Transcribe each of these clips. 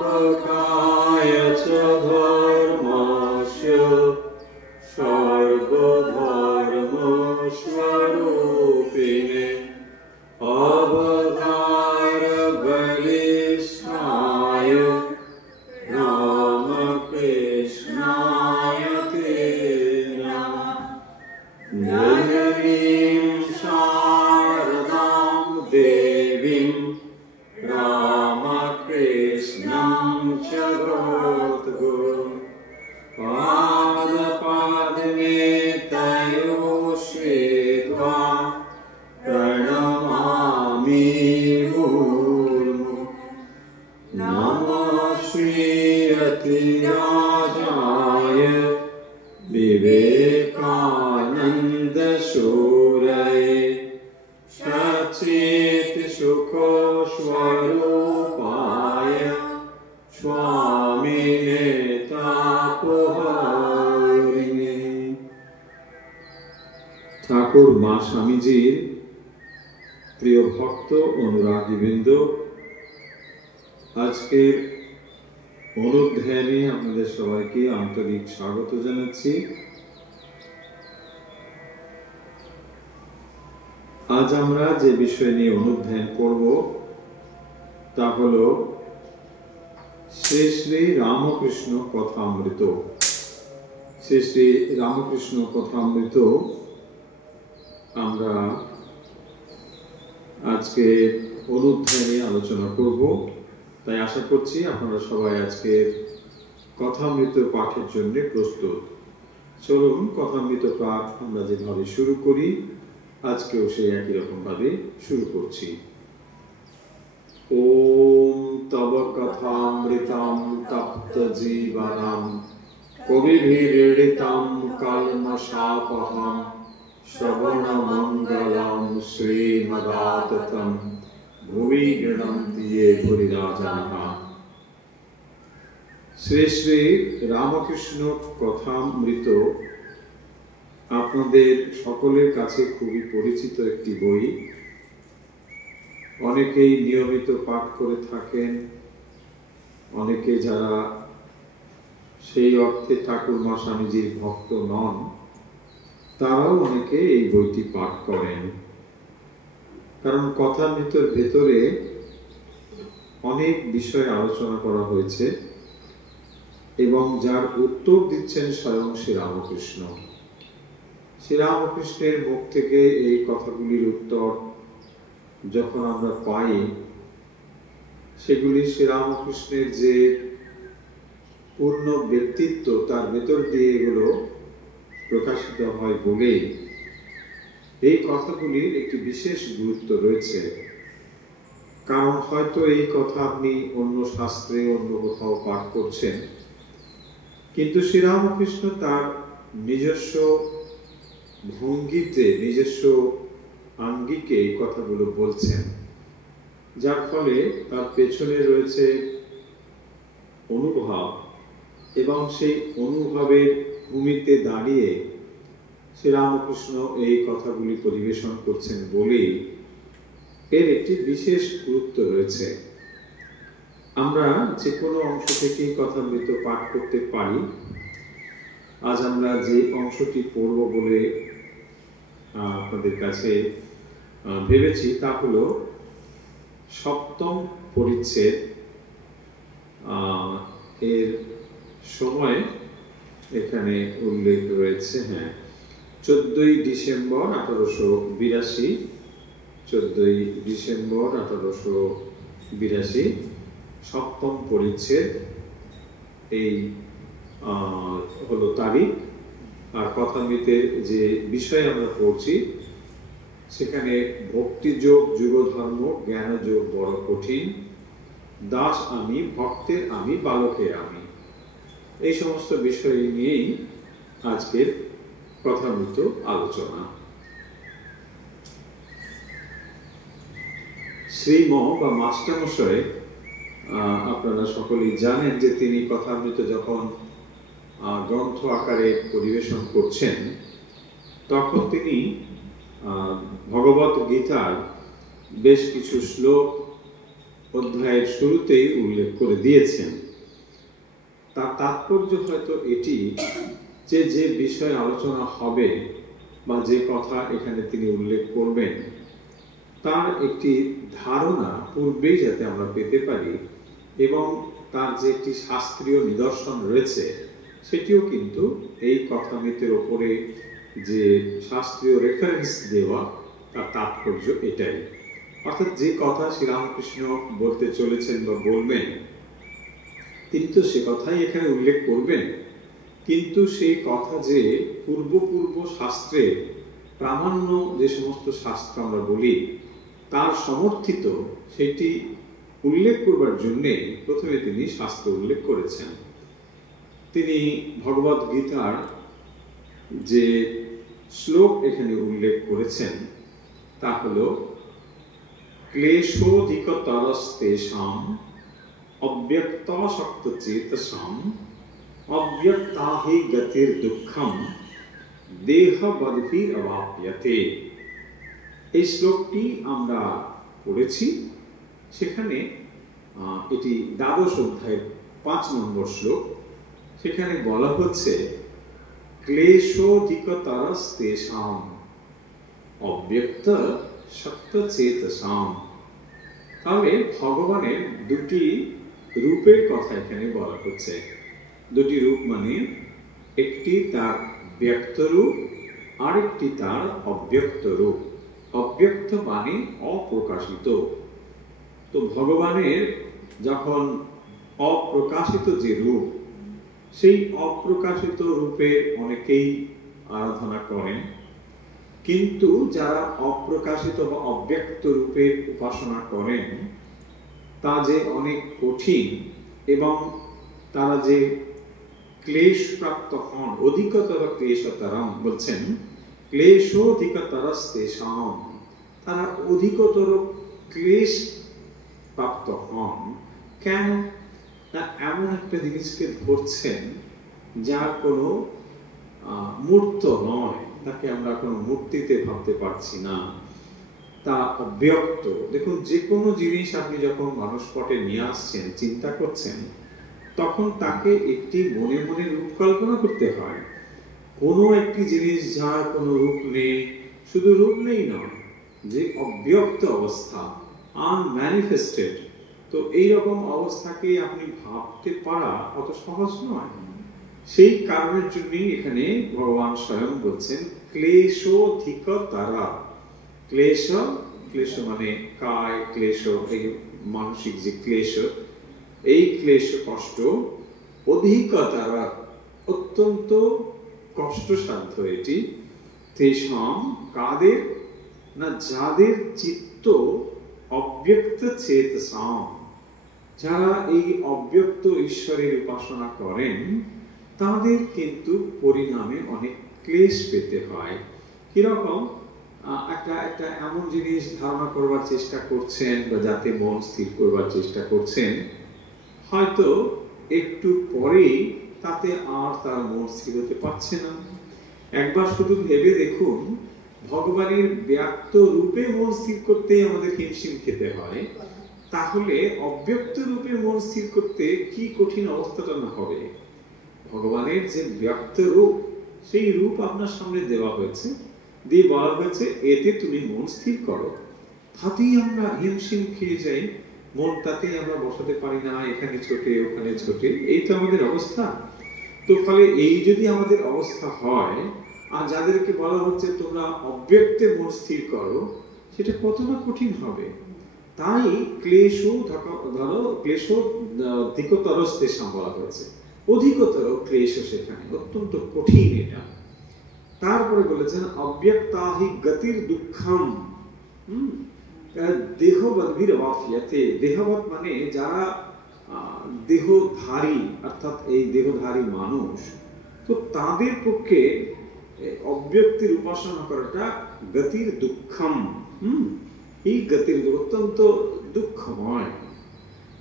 स्थापकाय च धर्मस्य सर्वधर्मस्वरूपिणे अवतारबलिष्ठाय रामकृष्णाय ते नमः। जननीं शारदां देवीं रामकृष्णं च जगद्गुरुं पादपद्मे तयोः श्रीत्वा प्रणमामि मुहुर्मुहुः। नमः श्रीयतिराजाय विवेकानन्दशूरये सच्चित्सुखस्वरूपाय स्वामिने तापहारिणे। ঠাকুর মা স্বামীজির প্রিয় ভক্ত অনুরাগীবৃন্দ, আজকের অনুধ্যানে আপনাদের সবাইকে আন্তরিক স্বাগত জানাচ্ছি। আজ আমরা যে বিষয় নিয়ে অনুধ্যান করব তা হল শ্রী শ্রী রামকৃষ্ণ কথামৃত। শ্রী শ্রী রামকৃষ্ণ কথামৃত আমরা আজকে অনুধ্যানে আলোচনা করব। তাই আশা করছি আপনারা সবাই আজকে কথামৃত পাঠের জন্য প্রস্তুত। চলুন কথামৃত পাঠ আমরা যেভাবে শুরু করি আজকেও সেই একই রকম ভাবে শুরু করছি। ওম তব কথামৃতম তপ্ত জীবনম কবিভিরীড়িতম কলমশাপহম শ্রবণ মঙ্গলম শ্রীমদাততম ভুবি গৃণন্তি ये পুরিরাজনঃ। শ্রী শ্রী রামকৃষ্ণ কথামৃত আপনাদের সকলের কাছে খুবই পরিচিত একটি বই। অনেকেই নিয়মিত পাঠ করে থাকেন, অনেকে যারা সেই অর্থে ঠাকুর মা স্বামীজির ভক্ত নন তারাও অনেকে এই বইটি পাঠ করেন। কারণ কথামৃতের ভেতরে অনেক বিষয় আলোচনা করা হয়েছে এবং যার উত্তর দিচ্ছেন স্বয়ং শ্রী রামকৃষ্ণ। শ্রীরামকৃষ্ণের মুখ থেকে এই কথাগুলির উত্তর যখন আমরা পাই, সেগুলি শ্রীরামকৃষ্ণের যে পূর্ণ ব্যক্তিত্ব তার ভেতর দিয়ে এগুলো প্রকাশিত হয় বলে এই কথাগুলির একটি বিশেষ গুরুত্ব রয়েছে। কারণ হয়তো এই কথা আপনি অন্য শাস্ত্রে অন্য কোথাও পাঠ করছেন, কিন্তু শ্রীরামকৃষ্ণ তার নিজস্ব ভঙ্গিতে নিজস্ব আঙ্গিকে এই কথাগুলো বলছেন, যার ফলে তার পেছনে রয়েছে অনুভব এবং সেই অনুভবের ভূমিতে দাঁড়িয়ে শ্রীরামকৃষ্ণ এই কথাগুলি পরিবেশন করছেন বলেই এর একটি বিশেষ গুরুত্ব রয়েছে। আমরা যে কোনো অংশ থেকেই কথামৃত পাঠ করতে পারি। আজ আমরা যে অংশটি পড়ব বলে আপনাদের কাছে ভেবেছি তা হলো সপ্তম পরিচ্ছেদ। এর সময় এখানে উল্লেখ রয়েছে 14ই ডিসেম্বর 1882, 14ই ডিসেম্বর 1882 সপ্তম পরিচ্ছেদ এই হলো তারিখ। আর কথামৃতের যে বিষয় আমরা পড়ছি সেখানে ভক্তিযোগ যুগধর্ম, জ্ঞানযোগ বড় কঠিন, দাস আমি ভক্তের আমি বালকের আমি, এই সমস্ত বিষয় নিয়েই আজকের কথামৃত আলোচনা। শ্রীম বা মাস্টারমশাই আপনারা সকলেই জানেন যে তিনি কথামৃত যখন গ্রন্থ আকারে পরিবেশন করছেন তখন তিনি ভগবত গীতার বেশ কিছু শ্লোক অধ্যায়ের শুরুতেই উল্লেখ করে দিয়েছেন। তার তাৎপর্য হয়তো এটি যে যে বিষয় আলোচনা হবে বা যে কথা এখানে তিনি উল্লেখ করবেন তার একটি ধারণা পূর্বেই যাতে আমরা পেতে পারি এবং তার যে একটি শাস্ত্রীয় নিদর্শন রয়েছে সেটিও কিন্তু এই কথামিতের ওপরে যে শাস্ত্রীয় রেফারেন্স দেওয়া তার তাৎপর্য এটাই। অর্থাৎ যে কথা শ্রীরামকৃষ্ণ বলতে চলেছেন বা বলবেন তিনি তো সে কথাই এখানে উল্লেখ করবেন, কিন্তু সেই কথা যে পূর্ব শাস্ত্রের প্রামাণ্য যে সমস্ত শাস্ত্র আমরা বলি তার সমর্থিত সেটি উল্লেখ করবার জন্যে প্রথমে তিনি শাস্ত্র উল্লেখ করেছেন। তিনি ভগবত গীতার যে শ্লোক এখানে উল্লেখ করেছেন তা হল ক্লেশোধিকতরস্তেষাং অব্যক্তাসক্তচেতসাং অব্যক্তা হি গতির দুঃখম দেহবদ্ভিরবাপ্যতে। এই শ্লোকটি আমরা পড়েছি, সেখানে এটি দ্বাদশ অধ্যায়ের 5 নম্বর শ্লোক। সেখানে বলা হচ্ছে ক্লেশোধিকতরস্তেষাং অব্যক্ত সক্তচেতসাং। তাহলে ভগবানের দুটি রূপের কথা এখানে বলা হচ্ছে। দুটি রূপ মানে একটি তার ব্যক্ত রূপ আর একটি তার অব্যক্ত রূপ। অব্যক্ত মানে অপ্রকাশিত। তো ভগবানের যখন অপ্রকাশিত যে রূপ সেই অপ্রকাশিত রূপের অনেকেই আরাধনা করেন, কিন্তু যারা অপ্রকাশিত বা অব্যক্ত রূপের উপাসনা করেন তা যে অনেক কঠিন এবং তারা যে ক্লেশ প্রাপ্ত হন, অধিকতর ক্লেশতরম বলছেন ক্লেশোধিকতরস্তেষাং, তারা অধিকতর ক্লেশ প্রাপ্ত হন। কেন না এমন একটা জিনিসকে ধরছেন যার কোনো মূর্ত নয়, তাকে আমরা কোনো মূর্তিতে ভাবতে পারছি না, তা অব্যক্ত। দেখুন, যে কোনো জিনিস আপনি যখন মানুষ পটে নিয়ে আসছেন, চিন্তা করছেন, তখন তাকে একটি মনে মনে রূপ কল্পনা করতে হয়। কোনো একটি জিনিস যার কোনো রূপ নেই, শুধু রূপ নেই নয়, যে অব্যক্ত অবস্থা, আনম্যানিফেস্টেড, তো এইরকম অবস্থাকে আপনি ভাবতে পারা অত সহজ নয়। সেই কারণের জন্যই এখানে ভগবান স্বয়ং বলছেন ক্লেশোধিকতরা। ক্লেশ, ক্লেশ মানে কায় ক্লেশ, এই মানসিক যে ক্লেশ, এই ক্লেশ কষ্ট অধিকতরা, অত্যন্ত কষ্টসাধ্য এটি। তেষাং, কাদের না যাদের চিত্ত অব্যক্ত চেতসাং, যারা এই অব্যক্ত ঈশ্বরের উপাসনা করেন তাদের কিন্তু পরিণামে অনেক ক্লেশ পেতে হয়। কিরকম? একটা এমন জিনিস ধারণা করবার চেষ্টা করছেন বা যাতে মন স্থির করবার চেষ্টা করছেন, হয়তো একটু পরেই তাতে আর তার মন স্থির হতে পারছে না। একবার শুধু ভেবে দেখুন, ভগবানের ব্যক্ত রূপে মন স্থির করতেই আমাদের হিমশিম খেতে হয়, তাহলে অব্যক্ত রূপে মন স্থির করতে কি কঠিন অবস্থাটা না হবে। ভগবানের যে ব্যক্ত রূপ, সেই রূপ আপনার সামনে দেওয়া হয়েছে, দিয়ে বলা হয়েছে এতে তুমি মন স্থির করো, তাতেই আমরা হিমশিম খেয়ে যাই, মন তাতেই আমরা বসাতে পারি না, এখানে ছোটে ওখানে ছোটে, এই তো আমাদের অবস্থা। তো ফলে এই যদি আমাদের অবস্থা হয়, আর যাদেরকে বলা হচ্ছে তোমরা অব্যক্তে মন স্থির করো, সেটা কত না কঠিন হবে। তাই ক্লেশোধিকতরস্তেষাং বলা হয়েছে, অধিকতর ক্লেশ, সেখানে অত্যন্ত কঠিন এটা। তারপরে বলেছেন অব্যক্তা হি গতির দুঃখম, দেহবদ্ভিরবাপ্যতে। দেহবৎ মানে যারা দেহধারী, অর্থাৎ এই দেহধারী মানুষ, তো তাদের পক্ষে অব্যক্তির উপাসনা করাটা গতির দুঃখম। এই গতির অত্যন্ত দুঃখময়।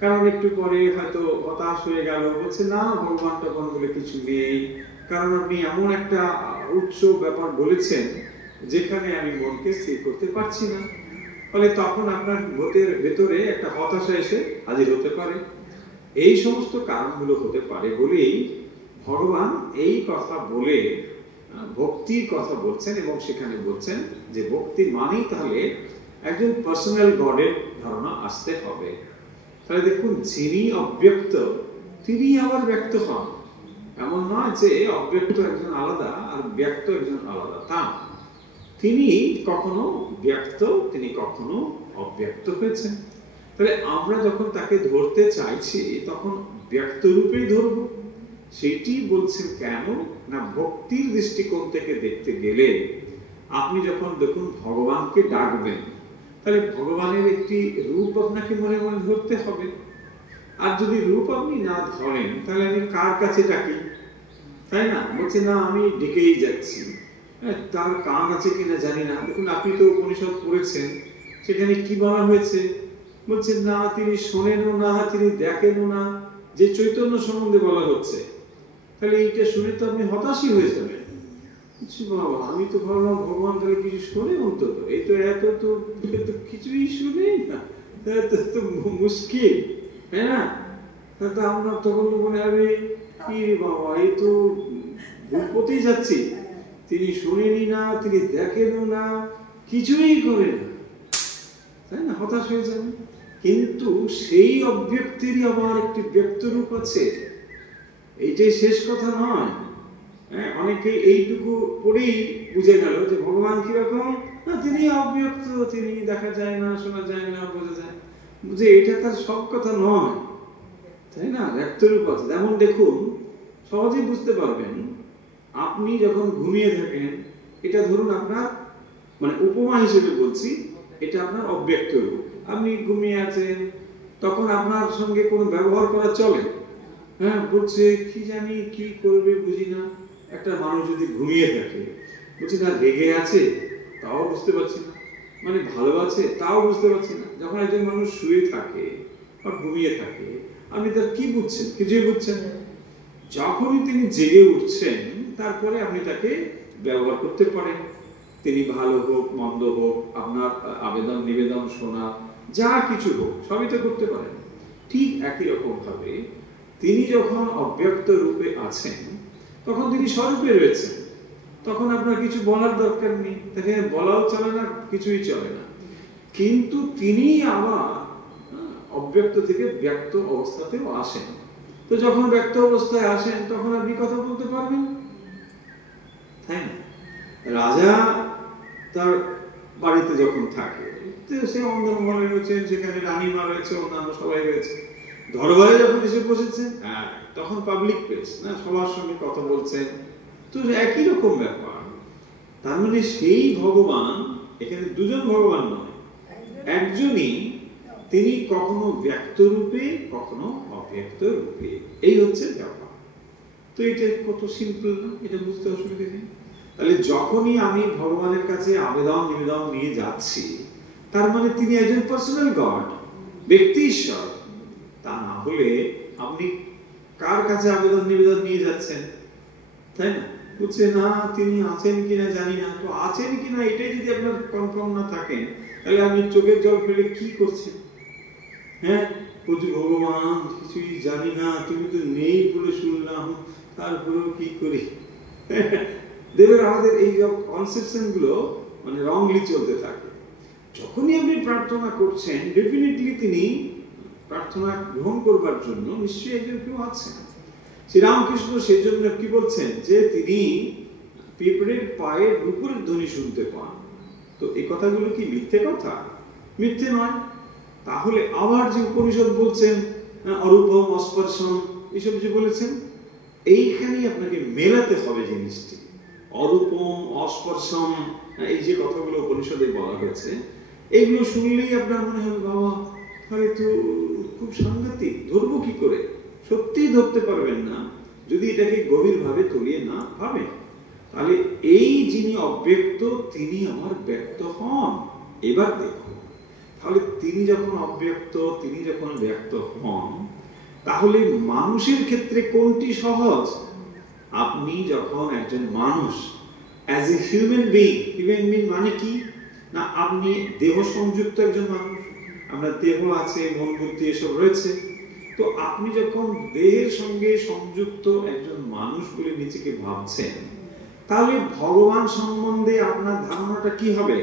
কারণ একটু পরে হয়তো হতাশ হয়ে গেল, বলছে না ভগবান টগবান বলে কিছু নেই, কারণ আপনি এমন একটা উচ্চ ব্যাপার বলেছেন যেখানে আমি মনকে স্থির করতে পারছি না। ফলে তখন আপনার ভেতরে একটা হতাশা এসে হাজির হতে পারে। এই সমস্ত কারণগুলো হতে পারে বলেই ভগবান এই কথা বলে ভক্তির কথা বলছেন, এবং সেখানে বলছেন যে ভক্তি মানেই তাহলে একজন পার্সোনাল গডের ধারণা আসতে হবে। তাহলে দেখুন, যিনি অব্যক্ত তিনি আবার ব্যক্ত হন। এমন নয় যে অব্যক্ত একজন আলাদা আর ব্যক্ত একজন আলাদা, তা তিনি কখনো ব্যক্ত, তিনি কখনো অব্যক্ত হয়েছেন। তাহলে আমরা যখন তাকে ধরতে চাইছি তখন ব্যক্ত রূপেই ধরব। সেটি বলছেন কেন না, ভক্তির দৃষ্টিকোণ থেকে দেখতে গেলে আপনি যখন দেখুন ভগবানকে ডাকবেন, তাহলে ভগবানের একটি রূপ আপনাকে মনে মনে ধরতে হবে। আর যদি রূপ আপনি না ধরেন তাহলে আমি কার কাছে ডাকি, তাই না? বলছে না আমি ডেকেই যাচ্ছি, তার কান আছে কিনা জানি না। দেখুন, আপনি তো উপনিষদ পড়েছেন, সেখানে কি বলা হয়েছে? বলছে না তিনি শোনেনও না, তিনি দেখেনও না, যে চৈতন্য সম্বন্ধে বলা হচ্ছে। তাহলে এইটা শুনে তো আপনি হতাশই হয়ে যাবেন। বাবা, আমি তো ভাবলাম ভগবান তাহলে কিছু শোনে, অন্তত এই তো এত তো কিছুই শুনেই না, তো মুশকিল, তাই না? আমরা তখন মনে হবে কি বাবা, এই তো ভুলপথেই যাচ্ছি। তিনি শোনেনি না, তিনি দেখেনও না, কিছুই করেন না, তাই না? হতাশ হয়ে যাবে। কিন্তু সেই অব্যক্তিরই আবার একটি ব্যক্ত রূপ আছে, এইটাই শেষ কথা নয়। অনেকে এইটুকু পড়েই বুঝে গেল যে ভগবান কিরকম, না তিনি অব্যক্ত, তিনি দেখা যায় না, শোনা যায় না, বোঝা যায়, বুঝে এটা তার সব কথা নয়, তাই না? ব্যক্ত রূপ আছে। যেমন দেখুন, সহজেই বুঝতে পারবেন, আপনি যখন ঘুমিয়ে থাকেন, এটা ধরুন আপনার মানে উপমা হিসেবে বলছি, এটা আপনার অব্যক্ত রূপ। আপনি ঘুমিয়ে আছেন, তখন আপনার সঙ্গে কোনো ব্যবহার করা চলে, হ্যাঁ, বলছে কি জানি কি করবে বুঝি না। একটা মানুষ যদি ঘুমিয়ে থাকে, বলছে না রেগে আছে, তাও বুঝতে পারছি না, মানে ভালো আছে তাও বুঝতে পারছি না। যখন একজন মানুষ শুয়ে থাকে বা ঘুমিয়ে থাকে, আপনি তার কি বুঝছেন? কিছুই বুঝছেন না। যখনই তিনি জেগে উঠছেন, তারপরে আপনি তাকে ব্যবহার করতে পারেন। তিনি ভালো হোক মন্দ হোক, আপনার আবেদন নিবেদন শোনা, যা কিছু হোক, সবই তো করতে পারেন। ঠিক একই রকম ভাবে তিনি যখন অব্যক্ত রূপে আছেন, তখন তিনি স্বরূপে রয়েছেন। তখন আপনার কিছু বলার দরকার নেই, তাকে বলাও চলে না, কিছুই চলে না। কিন্তু তিনি আবার অব্যক্ত থেকে ব্যক্ত অবস্থাতেও আসেন। তো যখন ব্যক্ত অবস্থায় আসেন, তখন আপনি কথা বলতে পারবেন, তাই না? রাজা তার বাড়িতে যখন থাকে, সে অন্দরমহলে রয়েছেন, সেখানে রানীমা রয়েছে, অন্যান্য সবাই রয়েছে। দরবারে যখন এসে বসেছেন, তখন পাবলিক প্লেস না, সবার সঙ্গে কথা বলছেন, তো একই রকম ব্যাপার। তার মানে সেই ভগবান, এখানে দুজন ভগবান নয়, একজনই, তিনি কখনো ব্যক্ত রূপে, কখনো অব্যক্ত রূপে। এই হচ্ছে ব্যাপার। তো এটা কত সিম্পল না, এটা বুঝতে অসুবিধা নেই। তাহলে যখনই আমি ভগবানের কাছে আবেদন নিবেদন নিয়ে যাচ্ছি, তার মানে তিনি একজন পার্সোনাল গড, ব্যক্তি ঈশ্বর। তা না হলে আপনি কার কাছে আবেদন নিবেদন নিয়ে যাচ্ছেন, তাই না? বলছে না তিনি আছেন কিনা জানি না। তো আছেন কিনা এটাই যদি আপনার কনফার্ম না থাকেন, তাহলে আপনি চোখের জল ফেলে কি করছেন? হ্যাঁ, বলছি ভগবান কিছুই জানি না, তুমি তো নেই বলে শুনলাম, তারপরেও কি করি? দেখবেন আমাদের এই কনসেপশন গুলো মানে রংলি চলতে থাকে। যখনই আপনি প্রার্থনা করছেন, ডেফিনেটলি তিনি প্রার্থনা গ্রহণ করবার জন্য নিশ্চয়ই একজন কেউ আছেন। শ্রীরামকৃষ্ণ সেই জন্য কি বলছেন, যে তিনি পিঁপড়ের পায়ের নুপুরের ধ্বনি শুনতে পান। তো এই কথাগুলো কি মিথ্যে কথা? মিথ্যে নয়। তাহলে আবার যে উপনিষদ বলছেন অরূপম অস্পর্শম, এসব যে বলেছেন, এইখানেই আপনাকে মেলাতে হবে জিনিসটি। অরূপম অস্পর্শম, এই যে কথাগুলো উপনিষদে বলা হয়েছে, এইগুলো শুনলেই আপনার মনে হবে বাবা তাহলে তো খুব সাংঘাতিক, ধরবো কি করে? সত্যি ধরতে পারবেন না যদি এটাকে গভীরভাবে তলিয়ে না ভাবেন। তাহলে এই যিনি অব্যক্ত, তিনি আমার ব্যক্ত হন। এবার দেখুন, তাহলে তিনি যখন অব্যক্ত, তিনি যখন ব্যক্ত হন, তাহলে মানুষের ক্ষেত্রে কোনটি সহজ? আপনি যখন একজন মানুষ, অ্যাজ এ হিউম্যান বিং মানে কি না, আপনি দেহ সংযুক্ত একজন মানুষ, আমরা দেহ আছে, মন বুদ্ধি এসব রয়েছে। তো আপনি যখন দেহের সঙ্গে সংযুক্ত একজন মানুষ বলে নিজেকে ভাবছেন, তাহলে ভগবান সম্বন্ধে আপনার ধারণাটা কি হবে?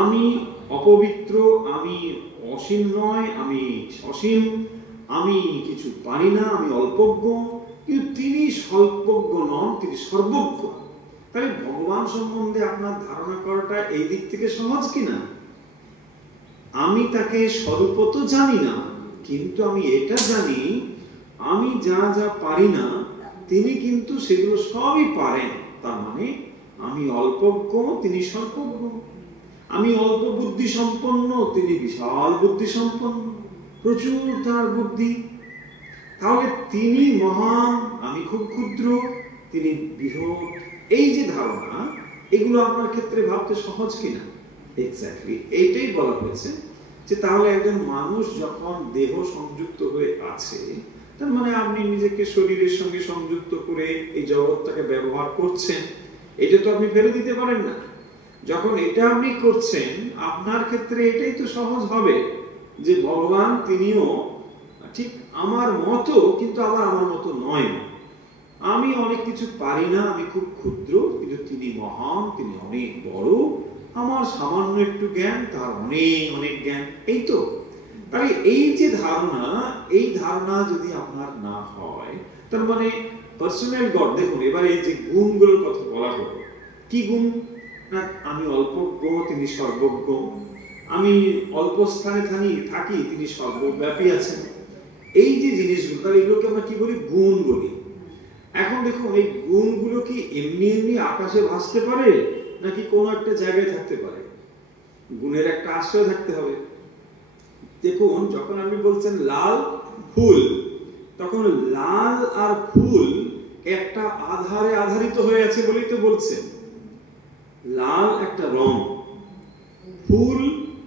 আমি অপবিত্র, আমি অসীম নয়, আমি অসীম, আমি কিছু পারি না, আমি অল্পজ্ঞ। কিন্তু তিনি স্বল্পজ্ঞ নন, তিনি সর্বজ্ঞ। তাহলে ভগবান সম্বন্ধে আপনার ধারণা করাটা এই দিক থেকে সহজ কিনা? আমি তাকে স্বরূপ তো জানি না, কিন্তু আমি এটা জানি আমি যা যা পারি না তিনি কিন্তু সেগুলো সবই পারেন। তার মানে আমি অল্পজ্ঞ, তিনি সর্বজ্ঞ। আমি অল্প বুদ্ধি সম্পন্ন, তিনি বিশাল বুদ্ধি সম্পন্ন, প্রচুর তার বুদ্ধি। তাহলে তিনি মহান, আমি খুব ক্ষুদ্র, তিনি বৃহৎ। এই যে ধারণা, এগুলো আপনার ক্ষেত্রে ভাবতে সহজ কিনা? এক্স্যাক্টলি এইটাই বলা হয়েছে যে তাহলে একজন মানুষ যখন দেহ সংযুক্ত হয়ে আছে, তার মানে আপনি নিজেকে শরীরের সঙ্গে সংযুক্ত করে এই জগৎটাকে ব্যবহার করছেন, এটা তো আপনি ফেলে দিতে পারেন না। যখন এটা আপনি করছেন, আপনার ক্ষেত্রে এটাই তো সহজ হবে যে ভগবান তিনিও ঠিক আমার মতো, কিন্তু আবার আমার মতো নয়। আমি অনেক কিছু পারি না, আমি খুব ক্ষুদ্র, কিন্তু তিনি মহান, তিনি অনেক বড়। আমার সামান্য একটু জ্ঞান, তার অনেক অনেক জ্ঞান। এই তো, তাহলে এই যে ধারণা, এই ধারণা যদি আপনার না হয়, তার মানে পার্সোনাল গড। দেখুন এবার এই যে গুণগুলোর কথা বলা হলো, কি গুণ না, আমি অল্পজ্ঞ, তিনি সর্বজ্ঞ, আমি অল্প স্থানে থাকি, তিনি সর্বব্যাপী আছেন। এই যে জিনিসগুলো, তাহলে এগুলোকে আমরা কি বলি? গুণ বলি। এখন দেখুন এই গুণগুলো কি এমনি এমনি আকাশে ভাসতে পারে, নাকি কোনো একটা জায়গায় থাকতে পারে? গুণের একটা আশ্রয় থাকতে হবে। দেখুন যখন আপনি বলছেন লাল ফুল, তখন লাল আর ফুল একটা আধারে আধারিত হয়ে আছে বলেই তো বলছেন। লাল একটা রং, ফুল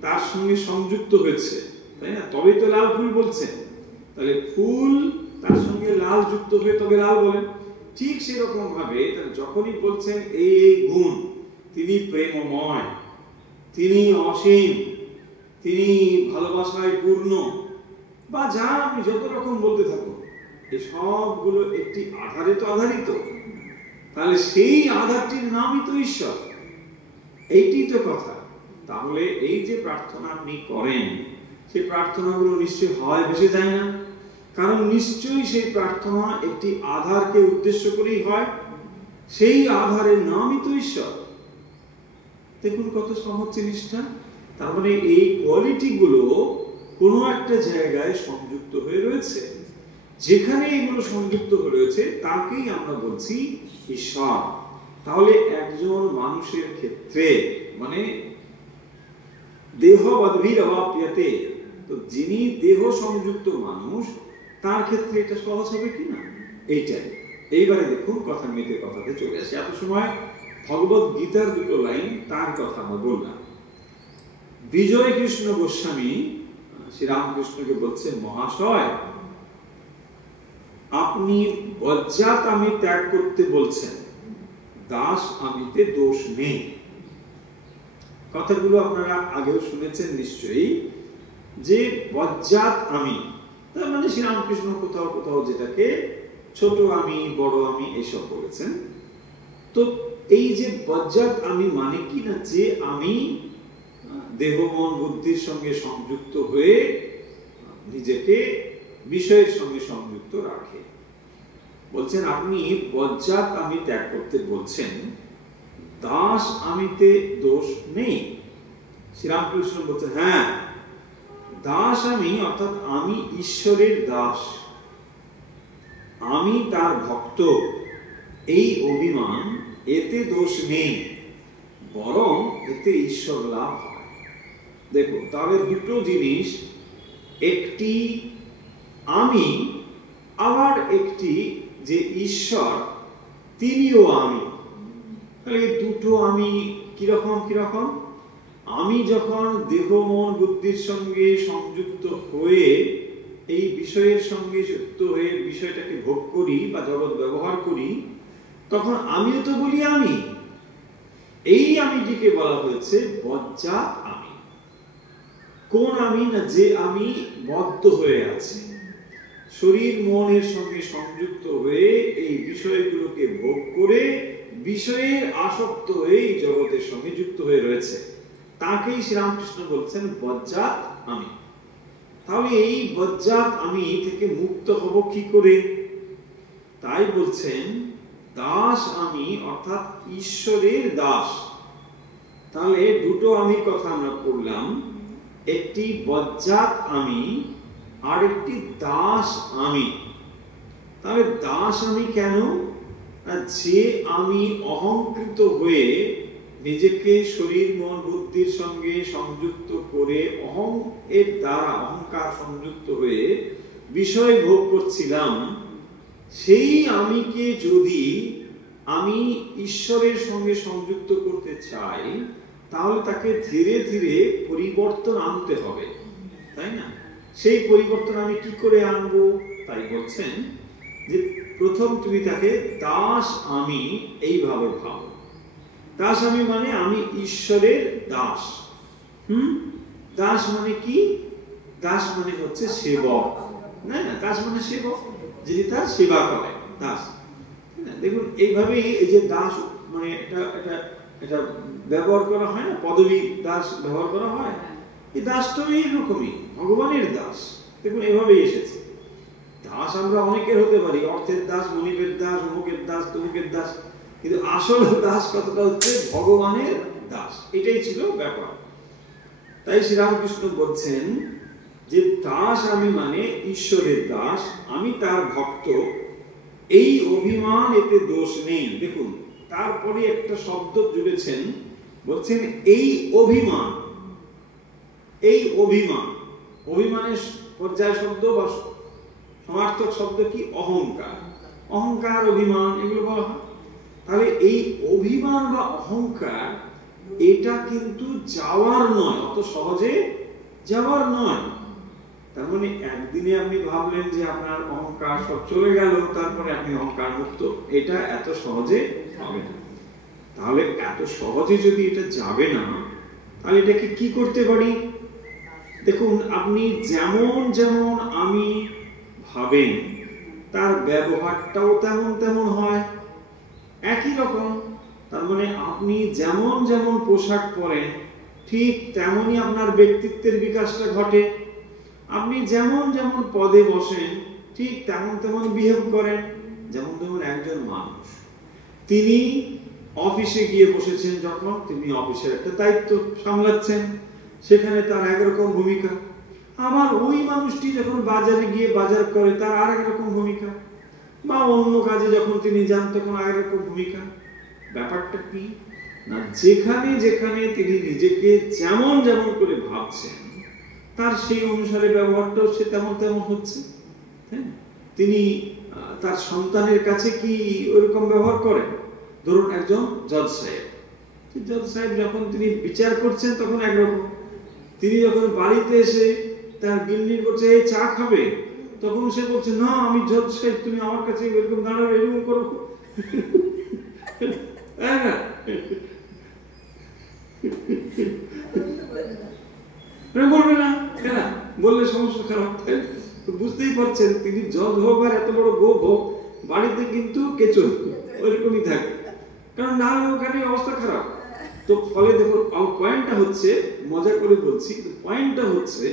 তার সঙ্গে সংযুক্ত হয়েছে, তাই না? তবেই তো লাল ফুল বলছেন। তাহলে ফুল তার সঙ্গে লাল যুক্ত হয়ে তবে লাল বলেন। ঠিক সেরকম ভাবে যখনই বলছেন এই গুণ, তিনি প্রেমময়, তিনি অসীম, তিনি ভালোবাসায় পূর্ণ, বা যা আপনি যত রকম বলতে থাকুন, এই সবগুলো একটি আধারে তো আধারিত। তাহলে সেই আধারটির নামই তো ঈশ্বর। এইটি তো কথা। তাহলে এই যে প্রার্থনা আপনি করেন, সেই প্রার্থনাগুলো নিশ্চয়ই হয় ভেসে যায় না? কারণ নিশ্চয়ই সেই প্রার্থনা একটি আধারকে উদ্দেশ্য করেই হয়, সেই আধারের নামই তো ঈশ্বর। দেখুন কত সহজ জিনিসটা। তার মানে এই কোয়ালিটি গুলো কোনো একটা জায়গায় সংযুক্ত হয়ে রয়েছে, যেখানে এগুলো সংযুক্ত হয়ে রয়েছে তাকেই আমরা বলছি ঈশ্বর। তাহলে একজন মানুষের ক্ষেত্রে, মানে দেহবদ্ভিরবাপ্যতে, তো যিনি দেহ সংযুক্ত মানুষ, তার ক্ষেত্রে এটা সহজ হবে কিনা? এইটাই। এইবারে দেখুন কথা মেতে কথাতে চলে আসে। এত সময় ভগবত গীতার দুটো লাইন তার কথা আমরা বললাম। বিজয় কৃষ্ণ গোস্বামী শ্রীরামকৃষ্ণকে বলছেন, মহাশয় আপনি বজ্জাত আমি ত্যাগ করতে বলছেন, দাস আমিতে দোষ নেই। কথাগুলো আপনারা আগেও শুনেছেন নিশ্চয়ই, যে বজ্জাত আমি, তার মানে শ্রীরামকৃষ্ণ কোথাও কোথাও যেটাকে ছোট আমি, বড় আমি এসব বলেছেন। তো এই যে বজ্জাত আমি মানে কি না, যে আমি দেহ মন বুদ্ধির সঙ্গে সংযুক্ত হয়ে নিজেকে বিষয়ের সঙ্গে সংযুক্ত রাখে। বলছেন আপনি বজ্জাত আমি ত্যাগ করতে বলছেন, দাস আমিতে দোষ নেই। শ্রীরামকৃষ্ণ বলছেন হ্যাঁ, দাস আমি অর্থাৎ আমি ঈশ্বরের দাস, আমি তার ভক্ত, এই অভিমান, এতে দোষ নেই, বরং এতে ঈশ্বর লাভ হয়। দেখো তাহলে দুটো জিনিস, একটি আমি, আবার একটি যে ঈশ্বর তিনিও আমি। তাহলে দুটো আমি কিরকম কিরকম? আমি যখন দেহ মন বুদ্ধির সঙ্গে সংযুক্ত হয়ে এই বিষয়ের সঙ্গে যুক্ত হয়ে বিষয়টাকে ভোগ করি বা জগৎ ব্যবহার করি, তখন আমিও তো বলি আমি, এই আমিটিকে বলা হয়েছে বজ্জাত আমি। কোন আমি? না যে আমি বদ্ধ হয়ে আছে, শরীর মনের সঙ্গে সংযুক্ত হয়ে এই বিষয়গুলোকে ভোগ করে বিষয়ের আসক্ত হয়ে এই জগতের সঙ্গে যুক্ত হয়ে রয়েছে, তাকেই শ্রীরামকৃষ্ণ বলছেন বজ্জাত আমি। তাহলে এই বজ্জাত আমি থেকে মুক্ত হব কি করে? তাই বলছেন দাস আমি, অর্থাৎ ঈশ্বরের দাস। তাহলে দুটো আমি কথা আমরা পড়লাম, একটি বজ্জাত আমি আর একটি দাস আমি। তাহলে দাস আমি কেন? যে আমি অহংকৃত হয়ে নিজেকে শরীর মন বুদ্ধির সঙ্গে সংযুক্ত করে অহং এর দ্বারা অহংকার সংযুক্ত হয়ে বিষয় ভোগ করছিলাম, সেই আমিকে যদি আমি ঈশ্বরের সঙ্গে সংযুক্ত করতে চাই, তাহলে তাকে ধীরে ধীরে পরিবর্তন আনতে হবে, তাই না? সেই পরিবর্তন আমি কি করে আনবো? তাই বলছেন যে প্রথম তুমি তাকে দাস আমি এইভাবে ভাবো। দাস আমি মানে আমি ঈশ্বরের দাস। দাস মানে কি? দাস মানে হচ্ছে সেবক, না? দাস মানে সেবক, যিনি তার সেবা করে, দাস। দেখুন এইভাবেই এই যে দাস মানে এটা ব্যবহার করা হয় না, পদবী দাস ব্যবহার করা হয়। এই দাসটা এইরকমই, ভগবানের দাস। দেখুন এভাবেই এসেছে। দাস আমরা অনেকের হতে পারি, অর্থের দাস, মনিবের দাস, অমুকের দাস, তমুকের দাস, কিন্তু আসল দাস কতটা হচ্ছে ভগবানের দাস। এটাই ছিল ব্যাপার। তাই শ্রীরামকৃষ্ণ বলছেন যে দাস আমি মানে ঈশ্বরের দাস, আমি তার ভক্ত, এই অভিমান, এতে দোষ নেই। দেখুন তারপরে একটা শব্দ জুড়েছেন, বলছেন এই অভিমান। এই অভিমান, অভিমানের পর্যায় শব্দ বা সমার্থক শব্দ কি? অহংকার। অহংকার, অভিমান, এগুলো বলা হয়। তাহলে এই অভিমান বা অহংকার এটা কিন্তু যাওয়ার নয়, অত সহজে যাওয়ার নয়। তার মানে একদিনে আপনি ভাবলেন যে আপনার অহংকার সব চলে গেল, তারপরে আপনি অহংকার মুক্ত, এটা এত সহজে হবে না। তাহলে এত সহজে যদি এটা যাবে না, তাহলে এটাকে কি করতে পারি? দেখুন আপনি যেমন যেমন আমি ভাবেন, তার ব্যবহারটাও তেমন তেমন হয়, একই রকম। তার মানে আপনি যেমন যেমন পোশাক পরেন, ঠিক তেমনই আপনার ব্যক্তিত্বের বিকাশটা ঘটে। আপনি যেমন যেমন পদে বসেন, ঠিক তেমন তেমন বিহেভ করেন। যেমন ধরুন একজন মানুষ, তিনি অফিসে গিয়ে বসেছেন, যখন তিনি অফিসের একটা দায়িত্ব সামলাচ্ছেন, সেখানে তার একরকম ভূমিকা। আবার ওই মানুষটি যখন বাজারে গিয়ে বাজার করে, তার আর একরকম ভূমিকা। বা অন্য কাজে যখন তিনি যান, তখন আর একরকম ভূমিকা। ব্যাপারটা কি না, যেখানে যেখানে তিনি নিজেকে যেমন যেমন করে ভাবছেন, তার সেই অনুসারে ব্যবহারটাও সে তেমন তেমন হচ্ছে। তিনি তার সন্তানের কাছে কি ওরকম ব্যবহার করেন? ধরুন একজন জজ সাহেব, জজ সাহেব যখন তিনি বিচার করছেন তখন একরকম, তিনি যখন বাড়িতে এসে তার গিন্নির বলছে এই চা খাবে, তখন সে বলছে না আমি জজ সাহেব, তুমি আমার কাছে এরকম দাঁড়াও, এরকম করো। বলবে না, বললে সমস্যা খারাপ। বুঝতেই পারছেন তিনি জজ হোক আর এত বড় গোপ হোক, বাড়িতে কিন্তু কেঁচো ওইরকমই থাকে, কারণ না হলে ওখানে অবস্থা খারাপ। তো ফলে দেখুন পয়েন্টটা হচ্ছে, মজা করে বলছি, পয়েন্টটা হচ্ছে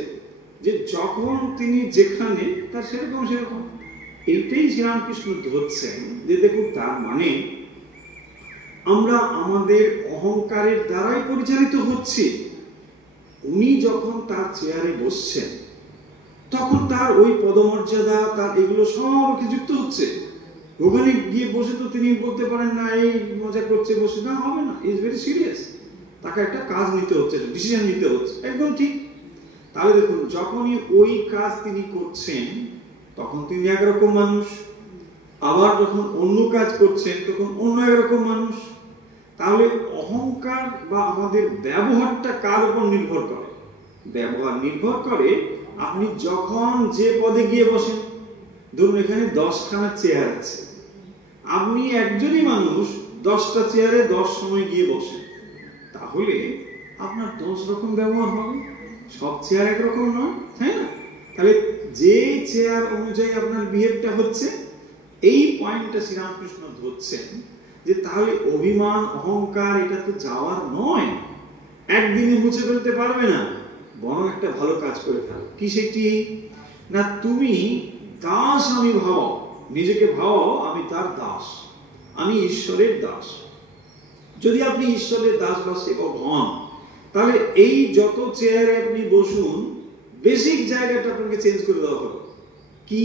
যে যখন তিনি যেখানে, তার সেরকম সেরকম। এইটাই শ্রীরামকৃষ্ণ ধরছেন যে দেখুন তার মানে আমরা আমাদের অহংকারের দ্বারাই পরিচালিত হচ্ছি। উনি যখন তার চেয়ারে বসছেন, তখন তার ওই পদমর্যাদা, তার এগুলো সব যুক্ত হচ্ছে। ওখানে গিয়ে বসে তো তিনি বলতে পারেন না এই মজা করছে বসে, না, হবে না। ইজ ভেরি সিরিয়াস, তাকে একটা কাজ নিতে হচ্ছে, ডিসিশন নিতে হচ্ছে, একদম ঠিক। তাহলে দেখুন যখনই ওই কাজ তিনি করছেন, তখন তিনি একরকম মানুষ, আবার যখন অন্য কাজ করছেন তখন অন্য একরকম মানুষ। তাহলে অহংকার বা আমাদের ব্যবহারটা কার উপর নির্ভর করে? ব্যবহার নির্ভর করে আপনি যখন যে পদে গিয়ে বসেন। ধরুন এখানে 10খানা চেয়ার আছে, আপনি একজনই মানুষ 10টা চেয়ারে 10 সময় গিয়ে বসেন, তাহলে আপনার 10 রকম ব্যবহার হবে। সব চেয়ার একরকম নয়, তাই না? তাহলে যে চেয়ার অনুযায়ী আপনার বিহেভটা হচ্ছে, এই পয়েন্টটা শ্রীরামকৃষ্ণ ধরছেন যে তাহলে অভিমান অহংকার এটা তো যাওয়ার নয়, একদিনে মুছে ফেলতে পারবে না, বরং একটা ভালো কাজ করে ফেল। কি সেটি? না, তুমি দাস আমি ভাবাও, নিজেকে ভাবাও আমি তার দাস, আমি ঈশ্বরের দাস। যদি আপনি ঈশ্বরের দাস বা সেবক হন, তাহলে এই যত চেয়ারে আপনি বসুন, বেসিক জায়গাটা আপনাকে চেঞ্জ করে দেওয়া হবে। কি?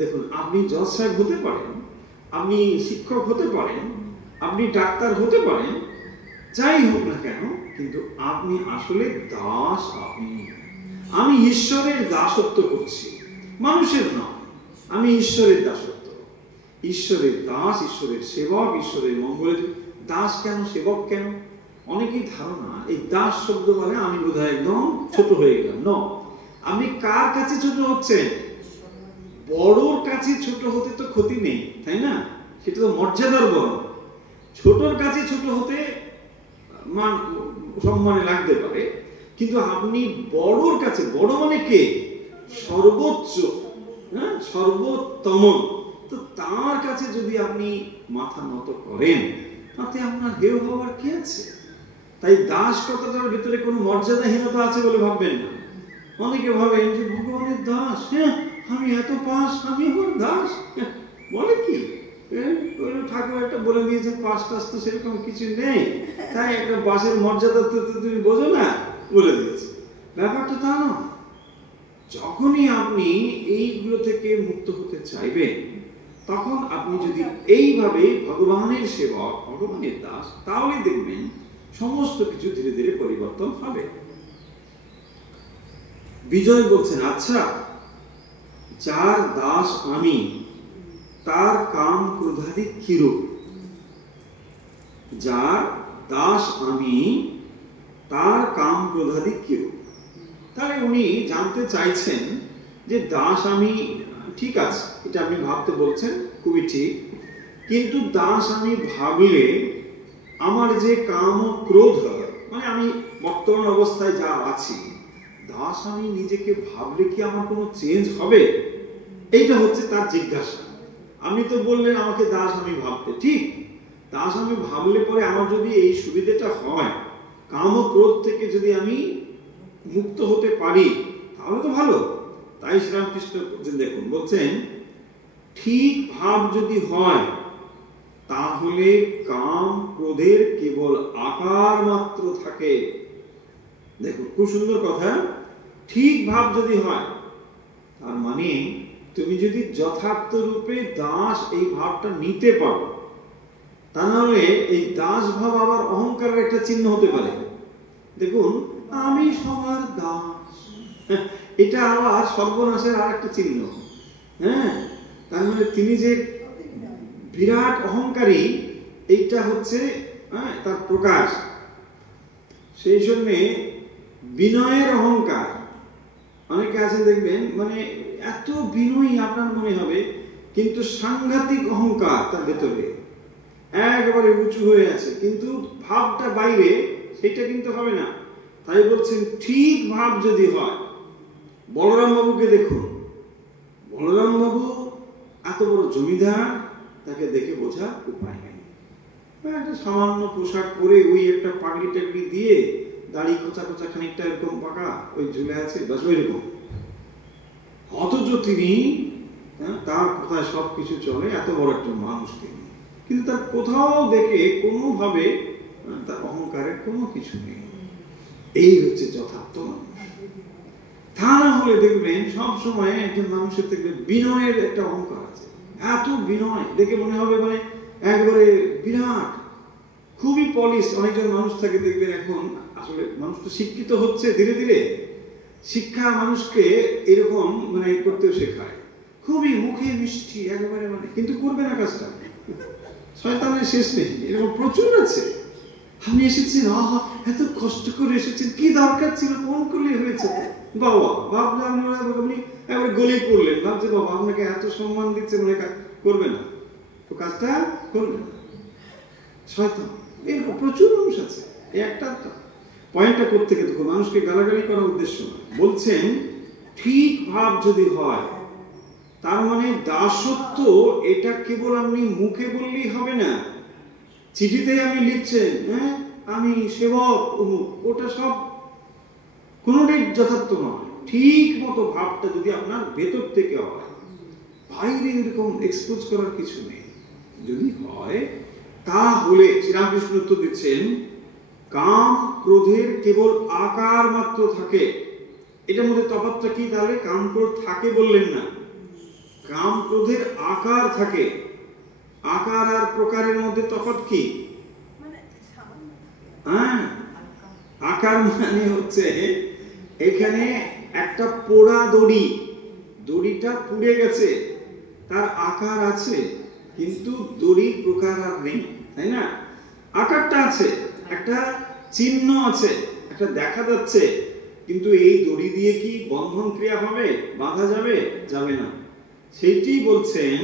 দেখুন, আপনি জজ সাহেব হতে পারেন, আপনি শিক্ষক হতে পারেন, আপনি ডাক্তার হতে পারেন, যাই হোক না কেন, কিন্তু আপনি আসলে দাস। আমি ঈশ্বরের দাসত্ব করছি, মানুষের নয়, আমি ঈশ্বরের দাসত্ব। ঈশ্বরের দাস, ঈশ্বরের সেবক, ঈশ্বরের মঙ্গলের দাস। কেন সেবক কেন? অনেকেই ধারণা এই দাস শব্দ বলে আমি বোধহয় একদম ছোট হয়ে গেলাম। ন, আপনি কার কাছে ছোট হচ্ছেন? বড়র কাছে ছোট হতে তো ক্ষতি নেই, তাই না? সেটা তো মর্যাদার বড়। ছোটর কাছে ছোট হতে মান সম্মানে লাগতে পারে, কিন্তু আপনি বড়র কাছে, বড় মানে কে? সর্বোচ্চ, হ্যাঁ, সর্বোত্তম। তো তার কাছে যদি আপনি মাথা নত করেন, তাতে আপনার হেয় হওয়ার কি আছে? তাই দাস কথাটার ভিতরে কোনো মর্যাদাহীনতা আছে বলে ভাববেন না। অনেকে ভাবেন যে ভগবানের দাস, হ্যাঁ আমি এত পাস, আমি আমার দাস। বলে কি? ঠাকুর একটা বলে দিয়েছে পাস টাস তো সেরকম কিছু নেই, তাই একটা বাসের মর্যাদা তো তুমি বোঝো না, বলে দিয়েছে। ব্যাপারটা তা না। যখনই আপনি এইগুলো থেকে মুক্ত হতে চাইবেন, তখন আপনি যদি এইভাবে ভগবানের সেবক, ভগবানের দাস, তাহলে দেখবেন সমস্ত কিছু ধীরে ধীরে পরিবর্তন হবে। বিজয় বলছেন, আচ্ছা, যার দাস আমি, তার কাম ক্রোধাদি কিরূপ? যার দাস আমি, তার কাম ক্রোধাদি কিরূপ? তাহলে উনি জানতে চাইছেন যে দাস আমি, ঠিক আছে, এটা আপনি ভাবতে বলছেন, খুবই ঠিক, কিন্তু দাস আমি ভাবলে আমার যে কাম ও ক্রোধ, মানে আমি বর্তমান অবস্থায় যা আছি, দাস আমি নিজেকে ভাবলে কি আমার কোনো চেঞ্জ হবে? এইটা হচ্ছে তার জিজ্ঞাসা। আপনি তো বললেন আমাকে দাস আমি ভাবতে, ঠিক, দাস আমি ভাবলে পরে আমার যদি এই সুবিধাটা হয়, কাম ও ক্রোধ থেকে যদি আমি মুক্ত হতে পারি, তাহলে তো ভালো। তাই শ্রীরামকৃষ্ণ দেখুন বলছেন, ঠিক ভাব যদি হয়, তাহলে কাম ক্রোধের কেবল আকার মাত্র থাকে। দেখুন খুব সুন্দর কথা। ঠিক ভাব যদি হয়, তার মানে তুমি যদি যথার্থ রূপে দাস এই ভাবটা নিতে পারো, তা নাহলে এই দাস ভাব আবার অহংকারের একটা চিহ্ন হতে পারে। দেখুন, আমি সবার দাস, এটা আবার সর্বনাশের আর একটা চিহ্ন। হ্যাঁ, তার মানে তিনি যে বিরাট অহংকারী, এইটা হচ্ছে তার প্রকাশ। সেই জন্যে বিনয়ের অহংকার, অনেকে আছেন দেখবেন, মানে এত বিনয়ী আপনার মনে হবে, কিন্তু সাংঘাতিক অহংকার তার ভেতরে, একেবারে উঁচু হয়ে আছে, কিন্তু ভাবটা বাইরে, সেটা কিন্তু হবে না। তাই বলছেন ঠিক ভাব যদি হয়। বলরাম বাবুকে দেখুন, বলরাম বাবু এত বড় জমিদার, তাকে দেখে বোঝার উপায় নেই। একটা সামান্য পোশাক পরে, ওই একটা পাগড়ি টাগড়ি দিয়ে, দাড়ি কোচা কোচা খানিকটা এরকম পাকা, ওই ঝুলে আছে, বাস ওইরকম। অথচ তিনি, তার কোথায় সবকিছু চলে, এত বড় একটা মানুষ তিনি, কিন্তু তার কোথাও দেখে কোনোভাবে তার অহংকারের কোনো কিছু নেই। এই হচ্ছে যথার্থ মানুষ। তা না হলে দেখবেন সব সময় একজন মানুষের থেকে বিনয়ের একটা অহংকার আছে, এত বিনয় দেখে মনে হবে মানে একবারে বিরাট, খুবই পলিশ। অনেকজন মানুষ থাকে দেখবেন, এখন আসলে মানুষ তো শিক্ষিত হচ্ছে ধীরে ধীরে, শিক্ষা মানুষকে এরকম মানে করতেও শেখায়, খুবই মুখে মিষ্টি একেবারে, মানে কিন্তু করবে না কাজটা, শয়তানের শেষ নেই, এরকম প্রচুর আছে। আপনি এসেছেন, আহা এত কষ্ট করে এসেছেন, কি দরকার ছিল, ফোন করলে হয়েছে, বাবা ভাবলে আপনি একবার গলিয়ে পড়লেন, ভাবছে বাবা আপনাকে এত সম্মান দিচ্ছে, মনে করবে না, তো কাজটা করবে না। শয়তান, এরকম প্রচুর মানুষ আছে। এই একটা পয়েন্টটা করতে গেলে দেখো, মানুষকে গালাগালি করার উদ্দেশ্য নয়। বলছেন ঠিক ভাব যদি হয়, তার মানে দাসত্ব এটা কেবল আপনি মুখে বললেই হবে না, চিঠিতে আপনি লিখছেন হ্যাঁ আমি সেবক অমুক, ওটা সব কোনোটাই যথার্থ নয়। ঠিক মতো ভাবটা যদি আপনার ভেতর থেকে হয়, বাইরে এরকম এক্সপোজ করার কিছু নেই, যদি হয় তাহলে শ্রীরামকৃষ্ণ উত্তর দিচ্ছেন কাম ক্রোধের কেবল আকার মাত্র থাকে। এটার মধ্যে তফাৎটা কি তাহলে? কাম ক্রোধ থাকে বললেন না, কাম ক্রোধের আকার থাকে। আকার আর প্রকারের মধ্যে তফাৎ কি? হ্যাঁ, আকার মানে হচ্ছে এখানে একটা পোড়া দড়ি, দড়িটা পুড়ে গেছে, তার আকার আছে কিন্তু দড়ির প্রকার আর নেই, তাই না? আকারটা আছে, একটা চিহ্ন আছে, একটা দেখা যাচ্ছে, কিন্তু এই দড়ি দিয়ে কি বন্ধন ক্রিয়া হবে? বাঁধা যাবে? যাবে না। সেইটি বলছেন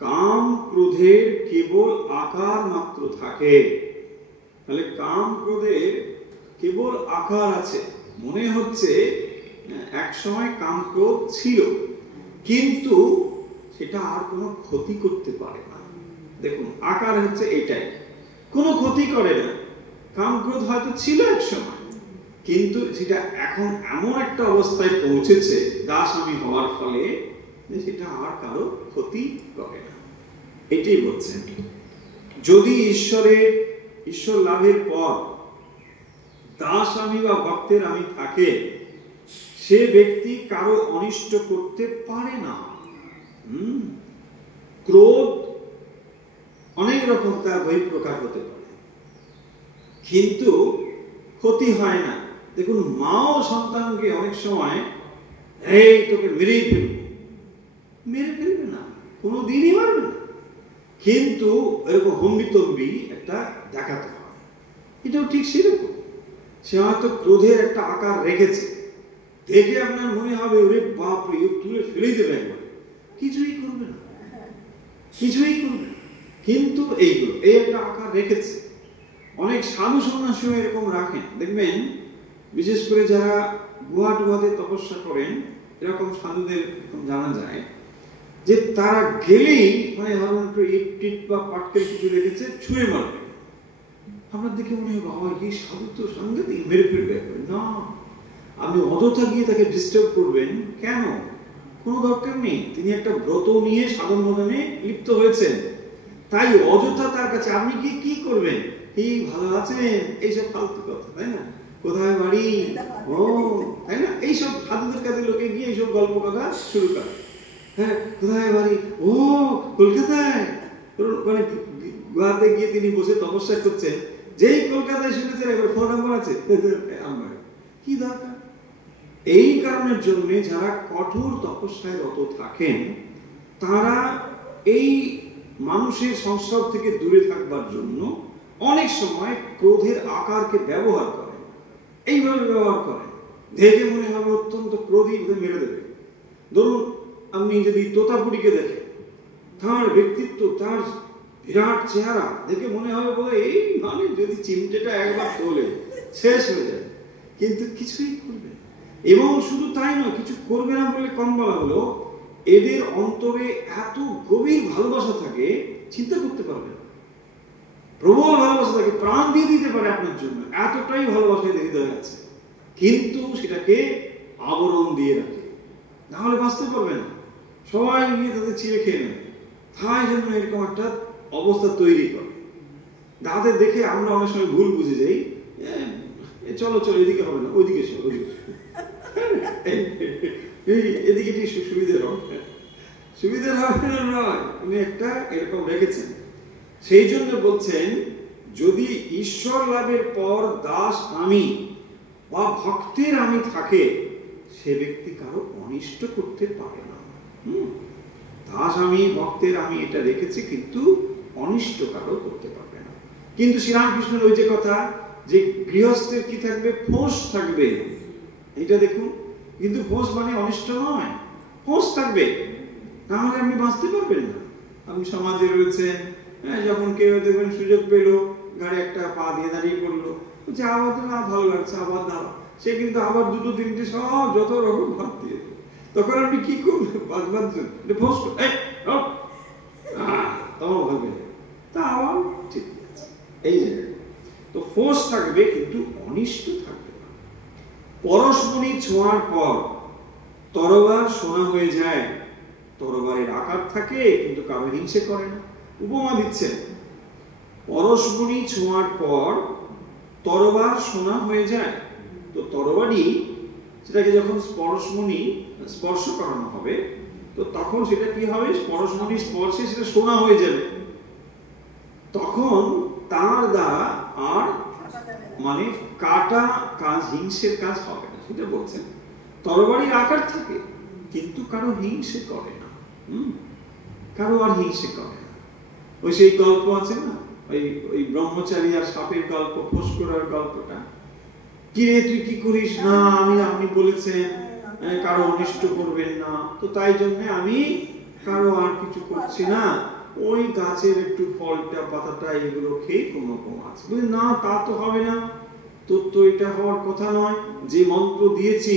কাম ক্রোধের কেবল আকার মাত্র থাকে। তাহলে কাম ক্রোধের কেবল আকার আছে, মনে হচ্ছে এক সময় কাম ক্রোধ ছিল, কিন্তু সেটা আর কোনো ক্ষতি করতে পারে না। দেখুন আকার হচ্ছে এটাই, কোনো ক্ষতি করে না। কাম ক্রোধ হয়তো ছিল এক সময়, কিন্তু সেটা এখন এমন একটা অবস্থায় পৌঁছেছে দাস আমি হওয়ার ফলে, সেটা আর কারো ক্ষতি করে না। এটাই বলছেন। যদি ঈশ্বর লাভের পর দাস আমি বা ভক্তের আমি থাকে, সে ব্যক্তি কারো অনিষ্ট করতে পারে না। ক্রোধ অনেক রকম তার বহিঃপ্রকার হতে পারে, কিন্তু ক্ষতি হয় না। দেখুন মাও সন্তানকে অনেক সময় এই তোকে মেরেই ফেলবো, মেরে ফেলবে না, কোনোদিনই মারবে না, কিন্তু এরকম হম্বিতম্বি একটা দেখাতে হয়। এটাও ঠিক সেরকম, সে হয়তো ক্রোধের একটা আকার রেখেছে, দেখে আপনার মনে হবে ওরে বাপরে তুলে ফেলেই দেবে একবার, কিছুই করবে না, কিছুই করবে না, কিন্তু এইগুলো এই একটা আকার রেখেছে। অনেক সাধু সন্ন্যাসীও এরকম রাখেন, দেখবেন বিশেষ করে যারা গুহা টুহাতে তপস্যা করেন, এরকম সাধুদের জানা যায় যে তারা গেলেই মানে ধরুন একটু ইট টিট বা পাটকেল কিছু রেখেছে, ছুঁয়ে মারবে। আপনার দেখে মনে হয় বাবা কি সাধু তো সাংঘাতিক, মেরে ফেলবে। না, আপনি অযথা গিয়ে তাকে ডিস্টার্ব করবেন কেন? কোনো দরকার নেই। তিনি একটা ব্রত নিয়ে সাধন ভজনে লিপ্ত হয়েছেন, তাই অযথা তার কাছে আপনি কি করবেন? এই ভালো আছেন, এইসব ফালতু কথা, তাই না? কোথায় বাড়ি, ও তাই না, এইসব সাধুদের কাছে লোকে গিয়ে এইসব গল্প কথা শুরু করে। হ্যাঁ, কোথায় বাড়ি? ও কলকাতায়। মানে গোয়াতে গিয়ে তিনি বসে তপস্যা করছেন, যেই কলকাতায় শুনেছেন একবার ফোন নাম্বার আছে, কি দরকার? এই কারণের জন্য যারা কঠোর তপস্যায় রত থাকেন, তারা এই মানুষের সংস্রব থেকে দূরে থাকবার জন্য অনেক সময় ক্রোধের আকারকে ব্যবহার করেন। এইভাবে ব্যবহার করেন, দেখে মনে হবে অত্যন্ত ক্রোধী, মেরে দেবে। ধরুন আপনি যদি তোতাপুরীকে দেখেন, তার ব্যক্তিত্ব, তার বিরাট চেহারা দেখে মনে হবে বলে এই মানে যদি চিমটেটা একবার তোলে শেষ হয়ে যাবে, কিন্তু কিছুই করবে না। এবং শুধু তাই নয়, কিছু করবে না বলে কম বলা হলো, এদের অন্তরে এত গভীর ভালোবাসা থাকে, চিন্তা করতে পারবে না, প্রবল ভালোবাসা থাকে, প্রাণ দিয়ে দিতে পারে আপনার জন্য, এতটাই ভালোবাসা এদের হৃদয়ে আছে, কিন্তু সেটাকে আবরণ দিয়ে রাখে, নাহলে বাঁচতে পারবে না, সবাই নিয়ে তাদের ছিঁড়ে খেয়ে নেবে। তাই জন্য এরকম একটা অবস্থা তৈরি করে। তাদের দেখে আমরা অনেক সময় ভুল বুঝে যাই, চলো চলো এদিকে হবে না, ওইদিকে চলো, এদিকে ঠিক সুবিধে হবে, সুবিধার হবে না নয়, উনি একটা এরকম রেখেছেন। সেই জন্য বলছেন যদি ঈশ্বর লাভের পর দাস আমি বা ভক্তের আমি থাকে, সে ব্যক্তি কারো অনিষ্ট করতে পারে না। দাস আমি ভক্তের আমি এটা রেখেছি, কিন্তু অনিষ্ট কারো করতে পারবে না। কিন্তু শ্রীরামকৃষ্ণের ওই যে কথা যে গৃহস্থের কি থাকবে, ফোঁস থাকবে, এটা দেখুন, কিন্তু ফোঁস মানে অনিষ্ট নয়, ফোঁস থাকবে, তাহলে আপনি বাঁচতে পারবেন না। আপনি সমাজে রয়েছেন, যখন কেউ দেখবেন সুযোগ পেল গাড়ি একটা পা দিয়ে দাঁড়িয়ে পড়লো, যে আবার না ভালো লাগছে, আবার দাও, সে কিন্তু আবার দুটো তিনটে সব যত রকম ভাত দিয়ে দেবে। তখন আপনি কি করবেন? বাঁচবার জন্য তোমার ভাবে তা আবার ঠিক আছে। এই যে তো ফোর্স থাকবে কিন্তু অনিষ্ট থাকবে না। পরশমণি ছোঁয়ার পর তরবার সোনা হয়ে যায়, তরবারের আকার থাকে কিন্তু কারো হিংসে করে না। উপমা দিচ্ছেন, পরশমণি ছোঁয়ার পর তরবার সোনা হয়ে যায়। তো তরবারি সেটাকে যখন পরশমণি স্পর্শ করানো হবে, তো তখন সেটা কি হবে? পরশমণি স্পর্শে সেটা সোনা হয়ে যাবে। তখন তার দ্বারা আর মানে কাটা কাজ, হিংসের কাজ হবে না, সেটা বলছেন। তরবারির আকার থাকে কিন্তু কারো হিংসে করে না, কারো আর হিংসে করে না। ওই সেই গল্প আছে না, ওই ব্রহ্মচারী আর সাপের গল্প, ফোঁস করার গল্পটা। কি রে তুই কি করিস? না আপনি বলেছেন কারো অনিষ্ট করবেন না, তো তাই জন্য আমি কারো আর কিছু করছি না, ওই গাছের একটু ফলটা পাতাটা এগুলো খেয়ে কোনো আছে। না তা তো হবে না, তোর তো এটা হওয়ার কথা নয়, যে মন্ত্র দিয়েছি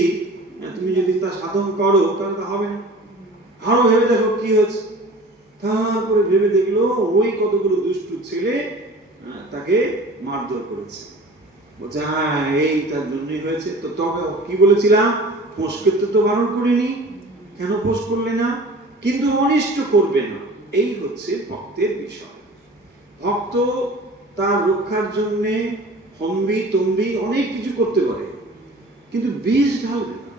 তুমি যদি তা সাধন করো তাহলে তা হবে না। আরো ভেবে দেখো কি হয়েছে। তারপরে ভেবে দেখলো ওই কতগুলো দুষ্টু ছেলে তাকে মারধর করেছে। বলছে হ্যাঁ এই তার জন্যই হয়েছে। তো তবে কি বলেছিলাম, ফোঁস করতে তো বারণ করিনি, কেন ফোঁস করলে না? কিন্তু অনিষ্ট করবে না, এই হচ্ছে ভক্তের বিষয়। ভক্ত তার রক্ষার জন্য হম্বি তম্বি অনেক কিছু করতে পারে, কিন্তু বিষ ঢালবে না,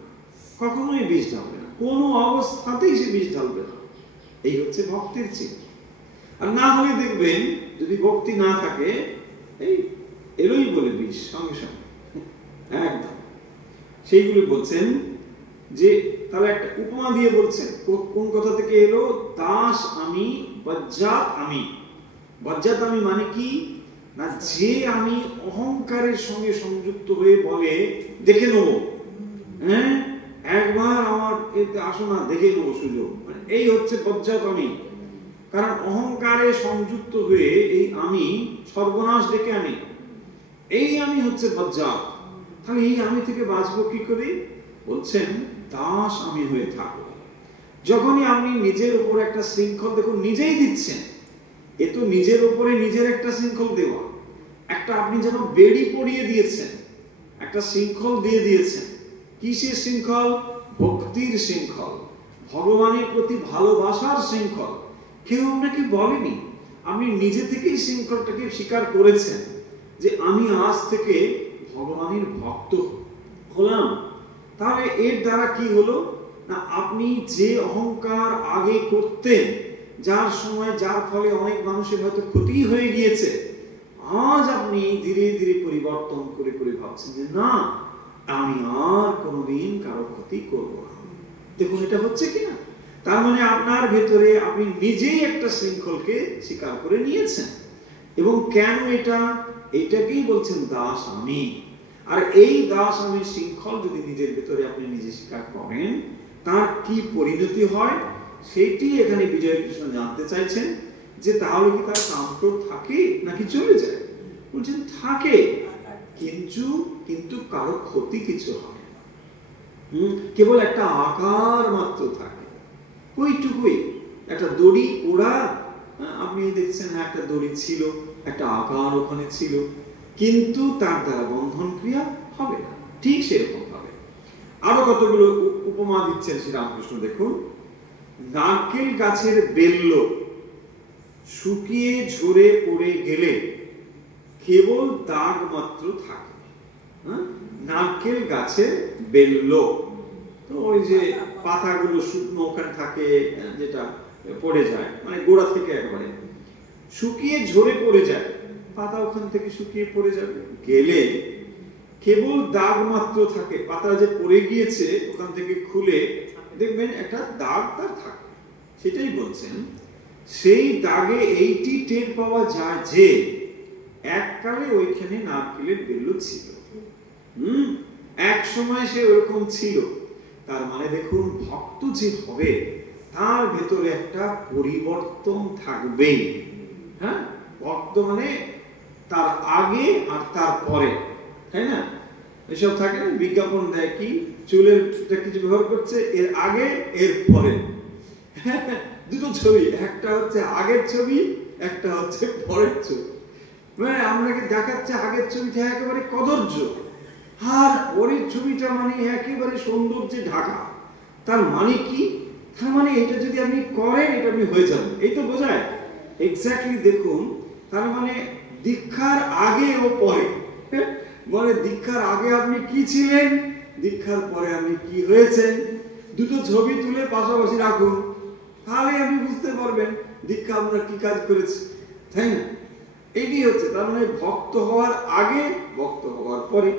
কখনোই বিষ ঢালবে না, কোনো অবস্থাতেই সে বিষ ঢালবে না। এই হচ্ছে ভক্তের চিহ্ন। আর না হলে দেখবেন যদি ভক্তি না থাকে, এই এলোই বলে বিষ সঙ্গে সঙ্গে একদম। সেইগুলি বলছেন যে তাহলে একটা উপমা দিয়ে বলছেন, কোন কথা থেকে এলো? দাস আমি, বজ্জাত আমি। বজ্জাত আমি মানে কি না, যে আমি অহংকারের সঙ্গে সংযুক্ত হয়ে বলে দেখে নেবো, হ্যাঁ একবার আমার এতে আসো না, দেখে নেবো সুযোগ, এই হচ্ছে বজ্জাত আমি। কারণ অহংকারে সংযুক্ত হয়ে এই আমি সর্বনাশ ডেকে আনি, এই আমি হচ্ছে বজ্জাত। তাহলে এই আমি থেকে বাঁচবো কি করে? বলছেন দাস আমি হয়ে থাকো। যখনই আপনি নিজের উপর একটা শৃঙ্খল, দেখুন নিজেই দিচ্ছেন, এ তো নিজের উপরে নিজের একটা শৃঙ্খল দেওয়া, একটা আপনি যেন বেড়ি পরিয়ে দিয়েছেন, একটা শৃঙ্খল দিয়ে দিয়েছেন। কিসের শৃঙ্খল? ভক্তির শৃঙ্খল, ভগবানের প্রতি ভালোবাসার শৃঙ্খল। কেউ আপনাকে বলেনি, আপনি নিজে থেকেই শৃঙ্খলটাকে স্বীকার করেছেন যে আমি আজ থেকে ভগবানের ভক্ত হলাম। তাহলে এর দ্বারা কি হলো না, আপনি যে অহংকার আগে করতেন, যার সময় যার ফলে অনেক মানুষের হয়তো ক্ষতি হয়ে গিয়েছে, আজ আপনি ধীরে ধীরে পরিবর্তন করে করে ভাবছেন যে না, আমি আর কোনোদিন কারো ক্ষতি করব না। দেখুন এটা হচ্ছে কিনা? তার মানে আপনার ভেতরে আপনি নিজেই একটা শৃঙ্খলকে স্বীকার করে নিয়েছেন। এবং কেন এটা? এটাকেই বলছেন দাস আমি। আর এই দাস আমি শৃঙ্খল যদি নিজের ভেতরে আপনি নিজে স্বীকার করেন, তার কি পরিণতি হয় সেটি এখানে বিজয় কৃষ্ণ জানতে চাইছেন। যে তাহলে কি তার কামক্রোধ থাকে নাকি চলে যায়? বলছেন থাকে, কিন্তু কারো ক্ষতি কিছু হয় না, কেবল একটা আকার মাত্র থাকে, ওইটুকুই। একটা দড়ি ওড়া, আপনি দেখছেন একটা দড়ি ছিল, একটা আকার ওখানে ছিল, কিন্তু তার দ্বারা বন্ধন ক্রিয়া হবে না। ঠিক সেরকম ভাবে আরো কতগুলো উপমা দিচ্ছেন শ্রীরামকৃষ্ণ। দেখুন, নারকেল গাছের বেল্ল শুকিয়ে ঝরে পড়ে গেলে কেবল দাগ মাত্র থাকে। নারকেল গাছের বেল্ল, তো ওই যে পাতাগুলো শুকনো ওখানে থাকে, যেটা পড়ে যায়, মানে গোড়া থেকে একবারে শুকিয়ে ঝরে পড়ে যায়, পাতা ওখান থেকে শুকিয়ে পড়ে যাবে, গেলে কেবল দাগ মাত্র থাকে। পাতা যে পড়ে গিয়েছে ওখান থেকে খুলে দেখবেন একটা দাগ তার থাকে। সেটাই বলছেন, সেই দাগে এইটি টের পাওয়া যায় যে এককালে ওইখানে নারকেলের বেল্ল ছিল, এক সময় সে ওরকম ছিল। তার মানে দেখুন, ভক্ত যে হবে তার ভেতরে একটা পরিবর্তন থাকবেই। হ্যাঁ, ভক্ত মানে তার আগে আর তার পরে তাই না? এসব থাকে না, বিজ্ঞাপন দেয় কি চুলের কিছু ব্যবহার করছে, এর আগে এর পরে দুটো ছবি, একটা হচ্ছে আগের ছবি, একটা হচ্ছে পরের ছবি। মানে আপনাকে দেখাচ্ছে আগের ছবিটা একেবারে কদর্য, আর পরের ছবিটা মানে একেবারে সৌন্দর্যে ঢাকা। তার মানে কি? তার মানে এটা যদি আপনি করেন এটা আপনি হয়ে যাবেন, এই তো বোঝায়। এক্স্যাক্টলি দেখুন, তার মানে দীক্ষার আগে ও পরে, মানে দীক্ষার আগে আপনি কি ছিলেন, দীক্ষার পরে আপনি কি হয়েছেন, দুটো ছবি তুলে পাশাপাশি রাখুন, তাহলে আপনি বুঝতে পারবেন দীক্ষা আমরা কি কাজ করেছি, তাই না? এটি হচ্ছে তার মানে ভক্ত হওয়ার আগে, ভক্ত হওয়ার পরে।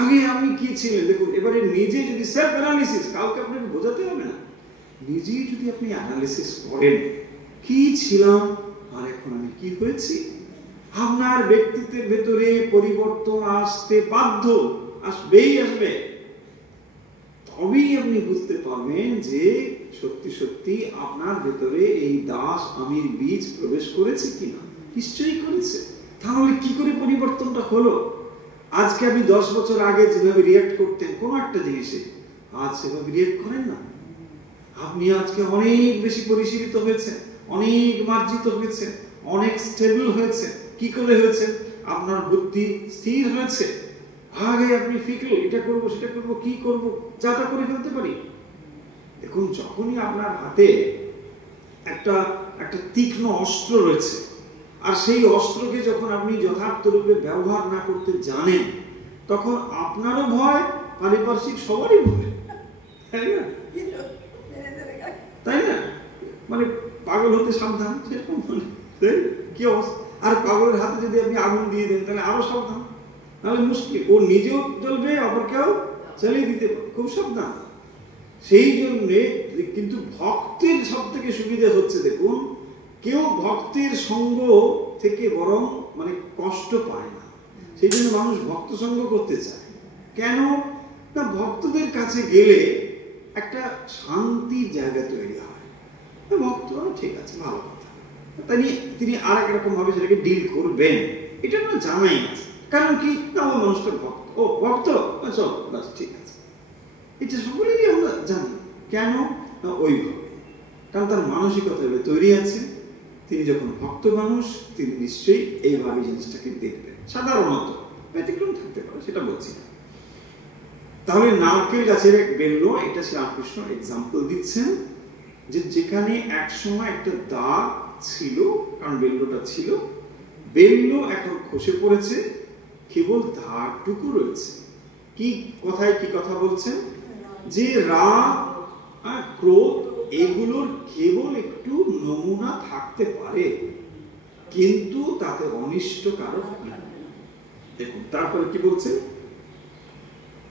আগে আমি কি ছিলেন দেখুন, এবারে নিজে যদি সেলফ অ্যানালিসিস, কাউকে আপনাকে বোঝাতে হবে না, নিজেই যদি আপনি অ্যানালিসিস করেন কি ছিলাম আর এখন আমি কি হয়েছি, আপনার ব্যক্তিত্বের ভেতরে পরিবর্তন আসতে বাধ্য, আসবেই আসবে। তবেই আপনি বুঝতে পারবেন যে সত্যি সত্যি আপনার ভেতরে এই দাস আমির বীজ প্রবেশ করেছে কিনা। নিশ্চয়ই করেছে। তাহলে কি করে পরিবর্তনটা হলো? আজকে আপনি 10 বছর আগে যেভাবে রিঅ্যাক্ট করতেন কোন একটা জিনিসে, আজ সেভাবে রিঅ্যাক্ট করেন না। আপনি আজকে অনেক বেশি পরিশীলিত হয়েছে, অনেক মার্জিত হয়েছে, অনেক স্টেবল হয়েছে। কি করে হয়েছে? আপনার বুদ্ধি স্থির হয়েছে। আগে আপনি ফিকল, এটা করব সেটা করব, কি করব, যাটা করে ফেলতে পারি। দেখুন, যখনই আপনার হাতে একটা তীক্ষ্ণ অস্ত্র রয়েছে, আর সেই অস্ত্রকে যখন আপনি যথার্থ রূপে ব্যবহার না করতে জানেন, তখন আপনারও ভয়, পারিপার্শ্বিক সবারই ভয়, তাই না? তাই না? মানে পাগল হতে সাবধান, সেরকম কি অবস্থা। আর পাগলের হাতে যদি আপনি আগুন দিয়ে দেন তাহলে আরো সাবধান, নাহলে মুশকিল, ও নিজেও জ্বলবে আবার কেউ চালিয়ে দিতে পারে, খুব সাবধান। সেই জন্যে কিন্তু ভক্তের সব থেকে সুবিধা হচ্ছে, দেখুন, কেউ ভক্তের সঙ্গ থেকে বরং মানে কষ্ট পায় না। সেই জন্য মানুষ ভক্ত সঙ্গ করতে চায়। কেন না? ভক্তদের কাছে গেলে একটা শান্তির জায়গা তৈরি হয়। ভক্ত ঠিক আছে, ভালো কথা, তিনি আর এক রকম ভাবে সেটাকে ডিল করবেন, এটা আমরা জানাই আছে। কারণ কি না, ওই মানুষটা ভক্ত, ও ভক্ত, চল বাস ঠিক আছে, এটা সকলেরই আমরা জানি। কেন না? ওইভাবে, কারণ তার মানসিকতা তৈরি আছে। তিনি যখন ভক্ত মানুষ, তিনি নিশ্চয়ই এইভাবে জিনিসটাকে দেখবেন। সাধারণত ব্যতিক্রম থাকতে পারে, সেটা বলছি না। তাহলে নারকেল গাছের বেল্ল, এটা শ্রীরামকৃষ্ণ এক্সাম্পল দিচ্ছেন, যে যেখানে একসময় একটা দাগ ছিল, কারণ বেল্লটা ছিল, বেল্ল এখন খসে পড়েছে, কেবল দাগটুকু রয়েছে। কি কথায় কি কথা বলছেন? যে রাগ আর ক্রোধ এগুলোর কেবল একটু নমুনা থাকতে পারে, কিন্তু তাতে অনিষ্ট কারক না। দেখুন তারপরে কি বলছেন?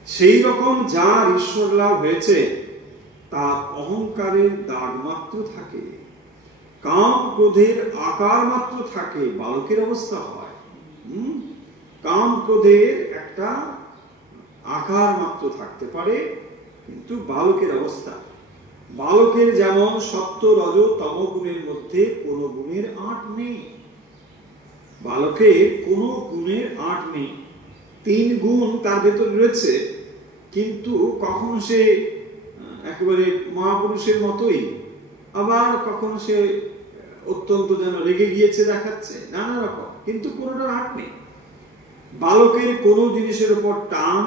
সেই রকম যার ঈশ্বর লাভ হয়েছে তার অহংকারের দাগ মাত্র থাকে, কাম ক্রোধের আকার মাত্র থাকে, বালকের অবস্থা হয়। কাম ক্রোধের একটা আকার মাত্র থাকতে পারে, কিন্তু বালকের অবস্থা। বালকের যেমন সত্য রজ তম গুণের মধ্যে কোন গুণের আঁট নেই। বালকের কোন গুণের আঁট নেই। 3 গুণ তার ভেতর রয়েছে, কিন্তু কখনো সে একেবারে মহাপুরুষের মতোই, আবার কখনো সে অত্যন্ত যেন রেগে গিয়েছে দেখাচ্ছে, নানা রকম, কিন্তু কোনোটার আঁট নেই। বালকের কোন জিনিসের উপর টান,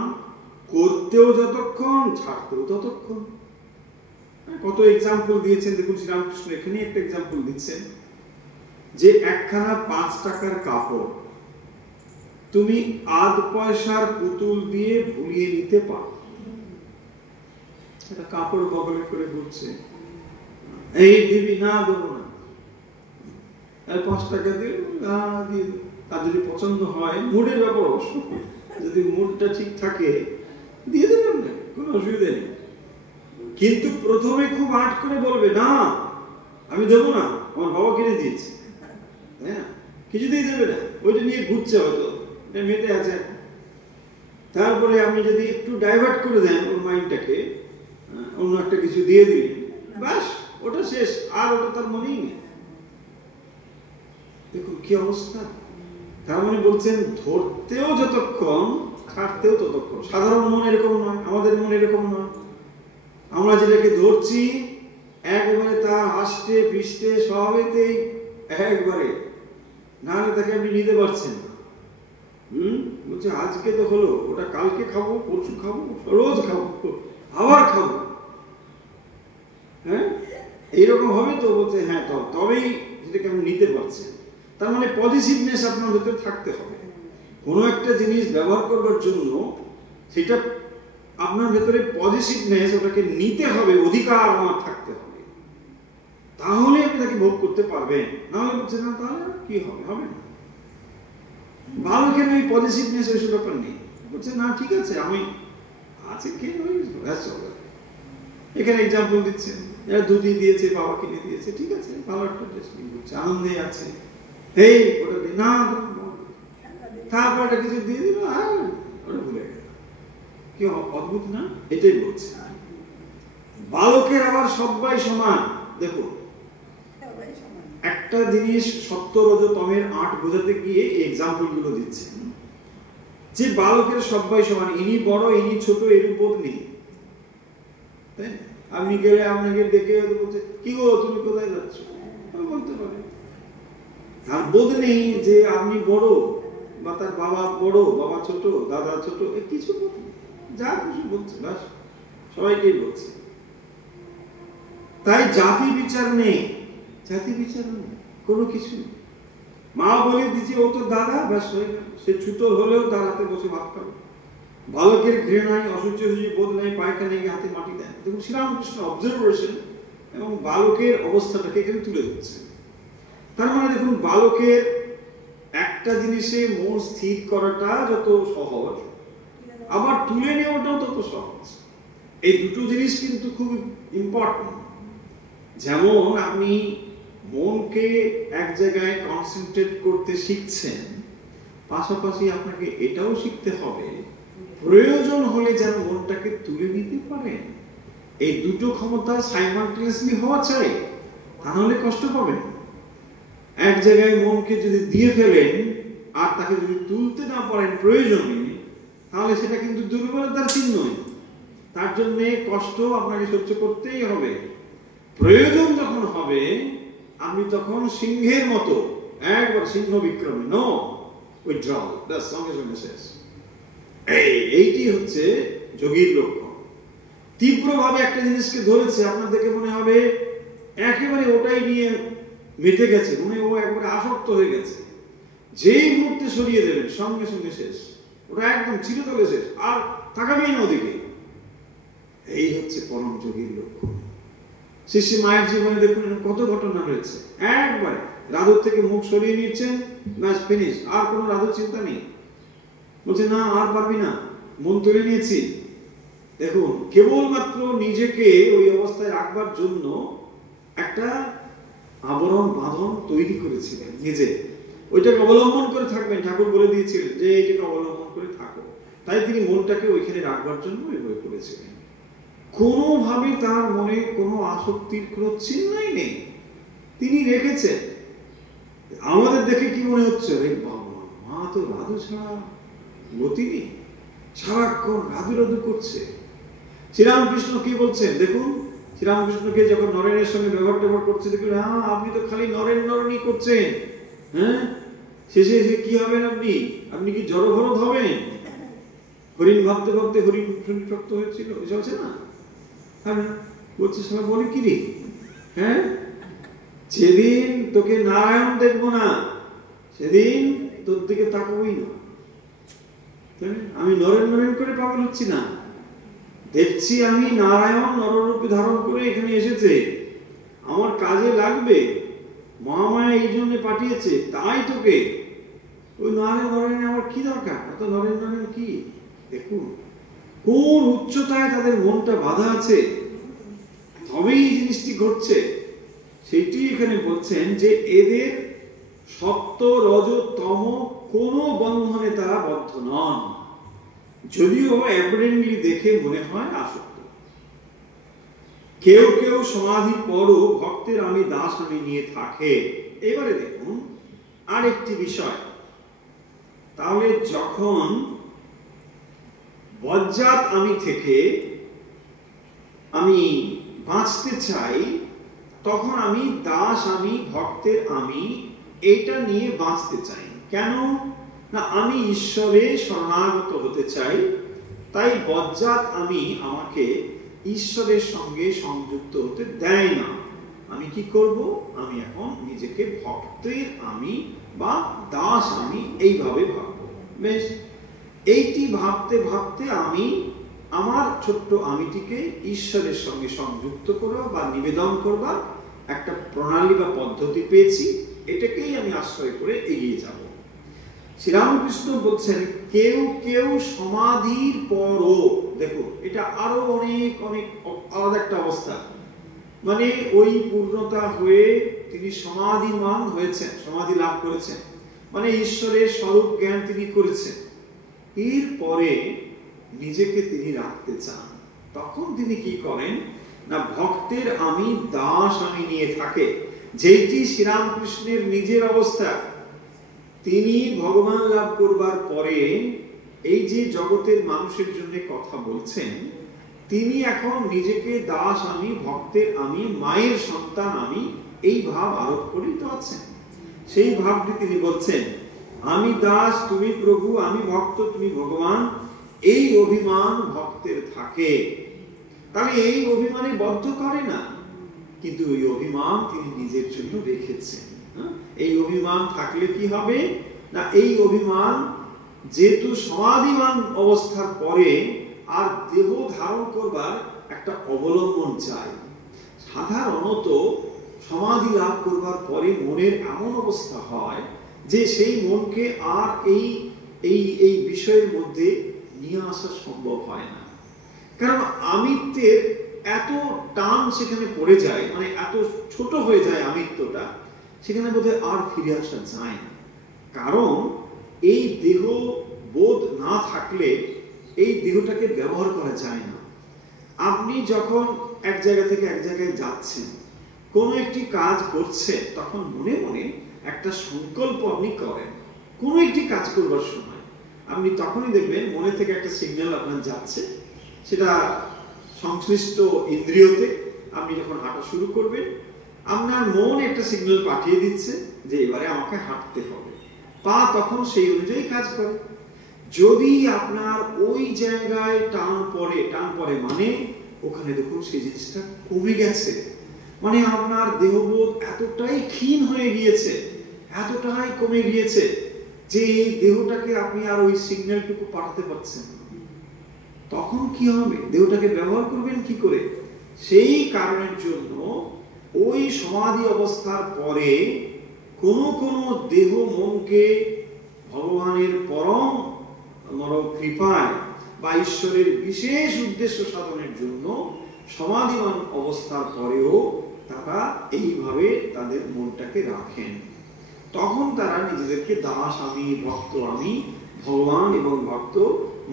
করতেও যতক্ষণ, ছাড়তেও ততক্ষণ। কত এক্সাম্পল দিয়েছেন দেখুন শ্রীরামকৃষ্ণ, এখানে একটা এক্সাম্পল দিচ্ছেন, যে একখানা 5 টাকার কাপড় তুমি আধ পয়সার পুতুল দিয়ে ভুলিয়ে নিতে পারো। একটা কাপড় বগলে করে ঘুরছে, এই দিবি না, দেবো না, 5 টাকা দিয়ে দিয়ে, তার যদি পছন্দ হয়, মুডের ব্যাপার অবশ্য, যদি মুডটা ঠিক থাকে দিয়ে দেবেন না, কোনো অসুবিধা নেই। কিন্তু প্রথমে খুব আট করে বলবে, না আমি দেবো না, আমার বাবা কিনে দিয়েছে, হ্যাঁ, কিছুতেই দেবে না, ওইটা নিয়ে ঘুরছে, হয়তো মেতে আছে। তারপরে আপনি যদি একটু ডাইভার্ট করে দেন ওর মাইন্ডটাকে, অন্য একটা কিছু দিয়ে দিলেন, ব্যাস ওটা শেষ, আর ওটা তার মনেই নেই। দেখুন কি অবস্থা। তার মানে বলছেন ধরতেও যতক্ষণ, ছাড়তেও ততক্ষণ। সাধারণ মন এরকম নয়, আমাদের মন এরকম নয়। আমরা যেটাকে ধরছি একবারে তার আষ্টে পৃষ্ঠে সবেতেই একবারে, নাহলে তাকে আপনি নিতে পারছেন না। বলছে আজকে তো হলো, ওটা কালকে খাবো, পরশু খাবো, রোজ খাবো, আবার খাবো, হ্যাঁ এইরকম হবে তো। বলছে হ্যাঁ তবেই যেটাকে আমি নিতে পারছি। তার মানে পজিটিভনেস আপনার ভেতরে থাকতে হবে। কোনো একটা জিনিস ব্যবহার করবার জন্য সেটা আপনার ভেতরে পজিটিভনেস, ওটাকে নিতে হবে, অধিকার আমার থাকতে হবে, তাহলে আপনি তাকে ভোগ করতে পারবেন। নাহলে বলছে না, তাহলে কি হবে, হবে না। ভালো কেন এই পজিটিভনেস ওইসব ব্যাপার নেই। বলছে না ঠিক আছে, আমি আছে খেয়ে এখানে এক্সাম্পল দিচ্ছে, এরা দুধই দিয়েছে, বাবা কিনে দিয়েছে, ঠিক আছে, ভালো একটা টেস্টিং করছে, আনন্দে আছে, এই ওটা দিয়ে না, তারপর কিছু দিয়ে দিল, ওটা ভুলে গেল। কি অদ্ভুত না? এটাই বলছে। বালকের আবার সবাই সমান। দেখো একটা জিনিস সত্য রজতমের ৮ বোঝাতে গিয়ে এক্সাম্পল গুলো দিচ্ছে, যে বালকের সবাই সমান, ইনি বড় ইনি ছোট এর উপর নেই। আপনি গেলে আপনাকে দেখে বলছে কি গো তুমি কোথায় যাচ্ছ, বলতে পারে। তার বোধ নেই যে আপনি বড় বা তার বাবা বড়, বাবা ছোট, দাদা ছোট, কিছু যা কিছু বলছে, ব্যাস সবাইকেই বলছে। তাই জাতি বিচার নেই, জাতি বিচার নেই, কোনো কিছু নেই। মা বলে দিচ্ছে ও তো দাদা, ব্যাস হয়ে গেল। সে ছুতর হলেও তার হাতে বসে ভাত খাবে। বালকের ঘৃণায় অসহ্য বোধ নাই, পায়খানা গিয়ে হাতে মাটি দেয়। দেখুন শ্রীরামকৃষ্ণ অবজারভেশন এবং বালকের অবস্থাটাকে এখানে তুলে ধরছে। তার মানে দেখুন, বালকের একটা জিনিসে মন স্থির করাটা যত সহজ, আবার তুলে নেওয়াটাও তত সহজ। এই দুটো জিনিস কিন্তু খুব ইম্পর্টেন্ট। যেমন আপনি মনকে এক জায়গায় কনসেন্ট্রেট করতে শিখছেন, পাশাপাশি আপনাকে এটাও শিখতে হবে প্রয়োজন হলে যেন মনটাকে তুলে নিতে পারেন। এই দুটো ক্ষমতা সাইমালটেনিয়াসলি হওয়া চাই, তাহলে কষ্ট পাবেন। এক জায়গায় মনকে যদি দিয়ে ফেলেন আর তাকে যদি তুলতে না পারেন প্রয়োজনে, তাহলে সেটা কিন্তু দুর্বলতার চিহ্নই। তার জন্য কষ্ট আপনাকে সহ্য করতেই হবে। প্রয়োজন যখন হবে আপনি তখন সিংহের মতো একবার সিংহ বিক্রমে, নো উইথড্রল, দ্যাটস সঙ্গে সঙ্গে শেষ। এইটি হচ্ছে যোগীর লক্ষ্য। তীব্রভাবে একটা জিনিসকে ধরেছে, আপনার দেখে মনে হবে একেবারে ওটাই নিয়ে মেতে গেছে, মনে ও একবারে আসক্ত হয়ে গেছে। যেই মুহূর্তে সরিয়ে দেবেন সঙ্গে সঙ্গে শেষ, ওটা একদম চিরতলে শেষ, আর তাকাবেই না ওদিকে। এই হচ্ছে পরম যোগীর লক্ষ্য। শিষ্য মায়ের জীবনে দেখুন কত ঘটনা রয়েছে। একবারে রাধুর থেকে মুখ সরিয়ে নিচ্ছেন, ব্যাস ফিনিশ, আর কোনো রাধুর চিন্তা নেই। বলছে না আর পারবি না, মন তুলে নিয়েছি। দেখুন কেবলমাত্র নিজেকে ওই অবস্থায় রাখবার জন্য একটা আবরণ বাঁধন তৈরি করেছিলেন নিজে, ওইটাকে অবলম্বন করে থাকবেন। ঠাকুর বলে দিয়েছিলেন যে এইটাকে অবলম্বন করে থাকো, তাই তিনি মনটাকে ওইখানে রাখবার জন্য এভাবে করেছিলেন। কোনোভাবে তার মনে কোনো আসক্তির কোনো চিহ্নই নেই, তিনি রেখেছেন। আমাদের দেখে কি মনে হচ্ছে, রে বাবা মা তো রাধু ছাড়া গতি নেই, সারাক্ষণ রাধু রাধু করছে। শ্রীরামকৃষ্ণ কি বলছেন দেখুন, শ্রীরামকৃষ্ণকে যখন নরেনের সঙ্গে ব্যবহার করছে, দেখুন হ্যাঁ আপনি তো খালি নরেন নরনই করছেন, হ্যাঁ শেষে এসে কি হবেন আপনি, আপনি কি জড়ভরত হবেন? হরিণ ভাবতে ভাবতে হরিণ শক্ত হয়েছিল, এসব আছে না? হ্যাঁ বলছে সবাই বলে কি রে, হ্যাঁ যেদিন তোকে নারায়ণ দেখবো না সেদিন তোর দিকে তাকাবই না। আমি নরেন নরেন করে পাগল হচ্ছি না, দেখছি আমি নারায়ণ নররূপে ধারণ করে এখানে এসেছে, আমার কাজে লাগবে, মহামায়া এই জন্য পাঠিয়েছে, তাই তোকে ওই নারায়ণ নরেন আমার কি দরকার, এত নরেন নরেন কি। দেখুন কোন উচ্চতায় তাদের মনটা বাঁধা আছে, তবেই এই জিনিসটি ঘটছে। সেটি এখানে বলছেন যে এদের সত্য রজ তম কোন বন্ধনে তারা বদ্ধ নন, যদিও অ্যাপারেন্টলি দেখে মনে হয় আসক্ত। কেউ কেউ সমাধি পরও ভক্তের আমি দাস আমি নিয়ে থাকে। এবারে দেখুন আরেকটি বিষয়, তাহলে যখন বজ্জাত আমি থেকে আমি বাঁচতে চাই, তখন আমি দাস আমি, ভক্তের আমি, এটা নিয়ে বাঁচতে চাই। কেন না, আমি ঈশ্বরে শরণাগত হতে চাই। তাই বজ্জাত আমি আমাকে ঈশ্বরের সঙ্গে সংযুক্ত হতে দেয় না। আমি কি করব? আমি এখন নিজেকে ভক্তের আমি বা দাস আমি এইভাবে ভাববো। বেশ, এইটি ভাবতে ভাবতে আমি আমার ছোট্ট আমিটিকে ঈশ্বরের সঙ্গে সংযুক্ত করবা বা নিবেদন করবার একটা প্রণালী বা পদ্ধতি পেয়েছি, এটাকেই আমি আশ্রয় করে এগিয়ে যাব। শ্রীরামকৃষ্ণ বলছেন কেউ কেউ সমাধির পরও, দেখো এটা আরো অনেক অনেক আলাদা একটা অবস্থা, মানে ওই পূর্ণতা হয়ে তিনি সমাধিমান হয়েছেন, সমাধি লাভ করেছেন, মানে ঈশ্বরের স্বরূপ জ্ঞান তিনি করেছেন। এরপরে নিজেকে তিনি রাখতে চান, তখন তিনি কি করেন না, ভক্তের আমি দাস আমি নিয়ে থাকে, যেটি শ্রীরামকৃষ্ণের নিজের অবস্থা। তিনি ভগবান লাভ করবার পরে এই যে জগতের মানুষের জন্য কথা বলছেন, তিনি এখন নিজেকে দাস আমি, ভক্তের আমি, মায়ের সন্তান আমি, এই ভাব আরোপ করিত আছেন। সেই ভাবটি তিনি বলছেন, আমি দাস তুমি প্রভু, আমি ভক্ত তুমি ভগবান, এই অভিমান ভক্তের থাকে। তাহলে এই অভিমানে বদ্ধ করে না, কিন্তু এই অভিমান তিনি নিজের জন্য রেখেছেন। এই অভিমান থাকলে কি হবে না, এই অভিমান যেহেতু সমাধিমান অবস্থার পরে আর দেহ ধারণ করবার একটা অবলম্বন চাই। সাধারণত সমাধি লাভ করবার পরে মনের এমন অবস্থা হয় যে সেই মনকে আর এই এই এই বিষয়ের মধ্যে নিয়ে আসা সম্ভব হয় না, কারণ আমিত্বের এত টান সেখানে পড়ে যায়, মানে এত ছোট হয়ে যায় আমিত্বটা, সেখানে বোধহয় আর ফিরে আসা যায় না। কারণ এই দেহ বোধ না থাকলে এই দেহটাকে ব্যবহার করা যায় না। আপনি যখন এক জায়গা থেকে এক জায়গায় যাচ্ছেন, কোন একটি কাজ করছে, তখন মনে মনে একটা সংকল্প আপনি করেন কোন একটি কাজ করবার সময়, আপনি তখনই দেখবেন মনে থেকে একটা সিগন্যাল আপনার যাচ্ছে, সেটা সংশ্লিষ্ট ইন্দ্রিয়তে। আপনি যখন হাঁটা শুরু করবেন, আপনার মন একটা সিগন্যাল পাঠিয়ে দিচ্ছে যে এবারে আমাকে হাঁটতে হবে, পা তখন সেই অনুযায়ী কাজ করে। যদি আপনার ওই জায়গায় টান পড়ে মানে ওখানে দেখুন সেই জিনিসটা কমে গেছে, মানে আপনার দেহবোধ এতটাই ক্ষীণ হয়ে গিয়েছে, এতটাই কমে গিয়েছে যে এই দেহটাকে আপনি আর ওই সিগন্যালটুকু পাঠাতে পারছেন না। তখন কি হবে? দেহটাকে ব্যবহার করবেন কি করে? সেই কারণের জন্য ওই সমাধি অবস্থার পরে কোন দেহ মনকে ভগবানের পরম কৃপায় বা ঈশ্বরের বিশেষ উদ্দেশ্য সাধনের জন্য সমাধিমান অবস্থার পরেও তারা এইভাবে তাদের মনটাকে রাখেন। তখন তারা নিজেদেরকে দাস আমি, ভক্ত আমি, ভগবান এবং ভক্ত,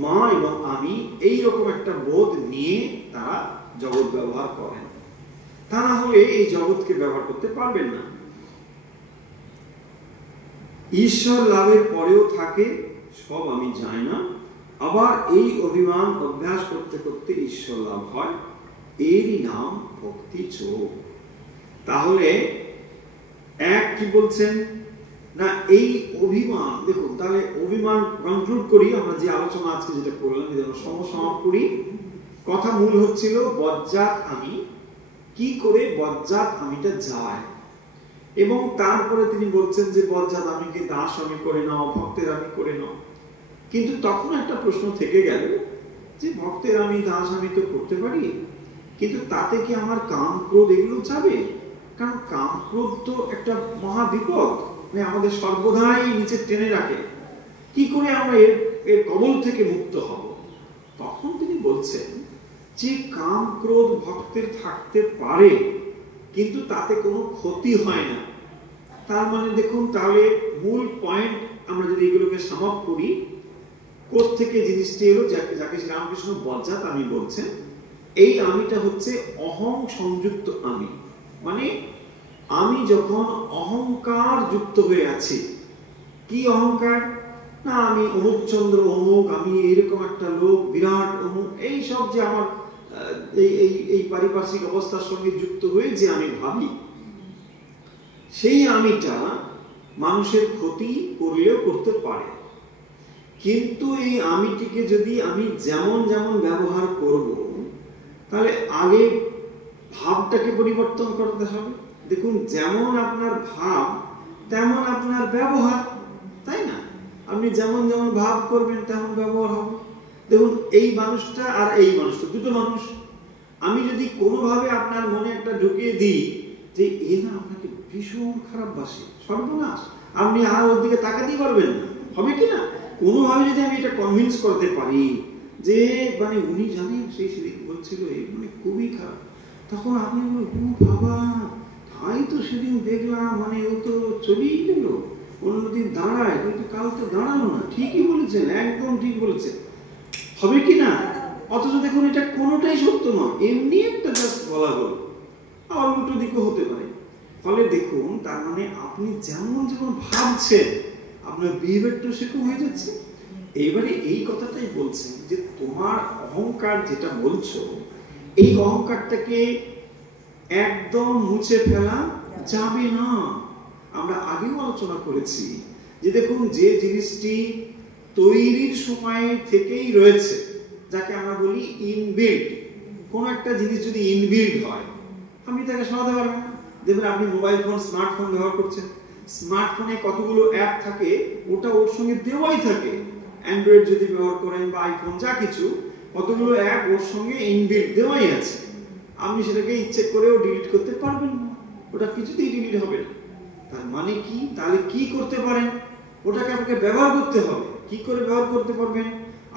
মা এবং আমি, এইরকম একটা বোধ নিয়ে তারা জগৎ ব্যবহার করেন। তা না হলে এই জগৎকে ব্যবহার করতে পারবেন না। ঈশ্বর লাভের পরেও থাকে সব আমি জানি না, আবার এই অভিমান অভ্যাস করতে করতে ঈশ্বর লাভ হয়, এরই নাম ভক্তি যোগ। তাহলে এক কি বলছেন না, এই অভিমান, দেখুন তাহলে অভিমান কনক্লুড করি আমরা যে আলোচনা আজকে যেটা করলাম, সমসমাপ করি। কথা মূল হচ্ছিল বজ্জাত আমি, কি করে বজ্জাত আমিটা যায়, এবং তারপরে তিনি বলছেন যে বজ্জাত আমিকে দাস আমি করে নাও, ভক্তের আমি করে নাও। কিন্তু তখন একটা প্রশ্ন থেকে গেল যে ভক্তের আমি, দাস আমি তো করতে পারি, কিন্তু তাতে কি আমার কাম ক্রোধ এগুলো যাবে? কারণ কাম ক্রোধ তো একটা মহা বিপদ, মানে আমাদের সর্বদাই নিচে টেনে রাখে। কি করে আমরা এর কবল থেকে মুক্ত হব? তখন তিনি বলছেন যে কাম ক্রোধ ভক্তের থাকতে পারে, কিন্তু তাতে কোনো ক্ষতি হয় না। তার মানে দেখুন, তাহলে মূল পয়েন্ট আমরা যদি এগুলোকে সমাপ করি, কোত্থেকে জিনিসটি এলো, যাকে শ্রীরামকৃষ্ণ বজ্জাত আমি বলছেন, এই আমিটা হচ্ছে অহং সংযুক্ত আমি। মানে আমি যখন অহংকার যুক্ত হয়ে আছি, কি অহংকার না, আমি অমুক চন্দ্র অমুক, আমি এরকম একটা লোক, বিরাট এই সব যে আমার এই পারিপার্শ্বিক অবস্থার সঙ্গে যুক্ত হয়ে যে আমি ভাবি, সেই আমিটা মানুষের ক্ষতি করলেও করতে পারে। কিন্তু এই আমিটিকে যদি আমি যেমন যেমন ব্যবহার করব, তাহলে আগে ভাবটাকে পরিবর্তন করতে হবে। দেখুন, যেমন আপনার ভাব তেমন আপনার ব্যবহার, তাই না? আপনি যেমন যেমন ভাব করবেন তেমন ব্যবহার হবে। দেখুন, এই মানুষটা আর এই মানুষটা দুটো মানুষ। আমি যদি কোনোভাবে আপনার মনে একটা ঢুকিয়ে দিই যে এ না আপনাকে ভীষণ খারাপ বাসে, সর্বনাশ, আপনি আর ওর দিকে তাকাতেই পারবেন না, হবে কি না? কোনোভাবে যদি আমি এটা কনভিন্স করতে পারি যে মানে উনি জানেন সেই সেদিন বলছিল এই মানে খুবই খারাপ, তখন আপনি বলবেন বাবা তাই তো সেদিন দেখলাম, মানে ও তো চলেই গেল, অন্যদিন দাঁড়ায় কিন্তু কাল তো দাঁড়ালো না, ঠিকই বলেছেন, একদম ঠিক বলেছেন, হবে কি না? অথচ দেখুন এটা কোনোটাই সত্য নয়, এমনি একটা জাস্ট বলা হলো, আবার উল্টো দিকও হতে পারে। ফলে দেখুন, তার মানে আপনি যেমন যেমন ভাবছেন আপনার বিহেভিয়ারটা সেরকম হয়ে যাচ্ছে। এইবারে এই কথাটাই বলছেন যে তোমার অহংকার যেটা বলছো, এই অহংকারটাকে একদম মুছে ফেলা যাবে না। আমরা আগেও আলোচনা করেছি যে দেখুন, যে জিনিসটি তৈরির সময় থেকেই রয়েছে, যাকে আমরা বলি ইনবিল্ট, কোন একটা জিনিস যদি ইনবিল্ট হয় আপনি তাকে সরাতে পারবেন না। দেখবেন আপনি মোবাইল ফোন, স্মার্টফোন ব্যবহার করছেন, স্মার্টফোনে কতগুলো অ্যাপ থাকে, ওটা ওর সঙ্গে দেওয়াই থাকে। অ্যান্ড্রয়েড যদি ব্যবহার করেন বা আইফোন, যা কিছু, কতগুলো অ্যাপ ওর সঙ্গে ইনবিল্ট দেওয়াই আছে। আপনি সেটাকে ইচ্ছে করেও ডিলিট করতে পারবেন না, ওটা কিছুতেই ডিলিট হবে না। তার মানে কি? তাহলে কি করতে পারেন? ওটাকে আপনাকে ব্যবহার করতে হবে। কি করে ব্যবহার করতে পারবেন?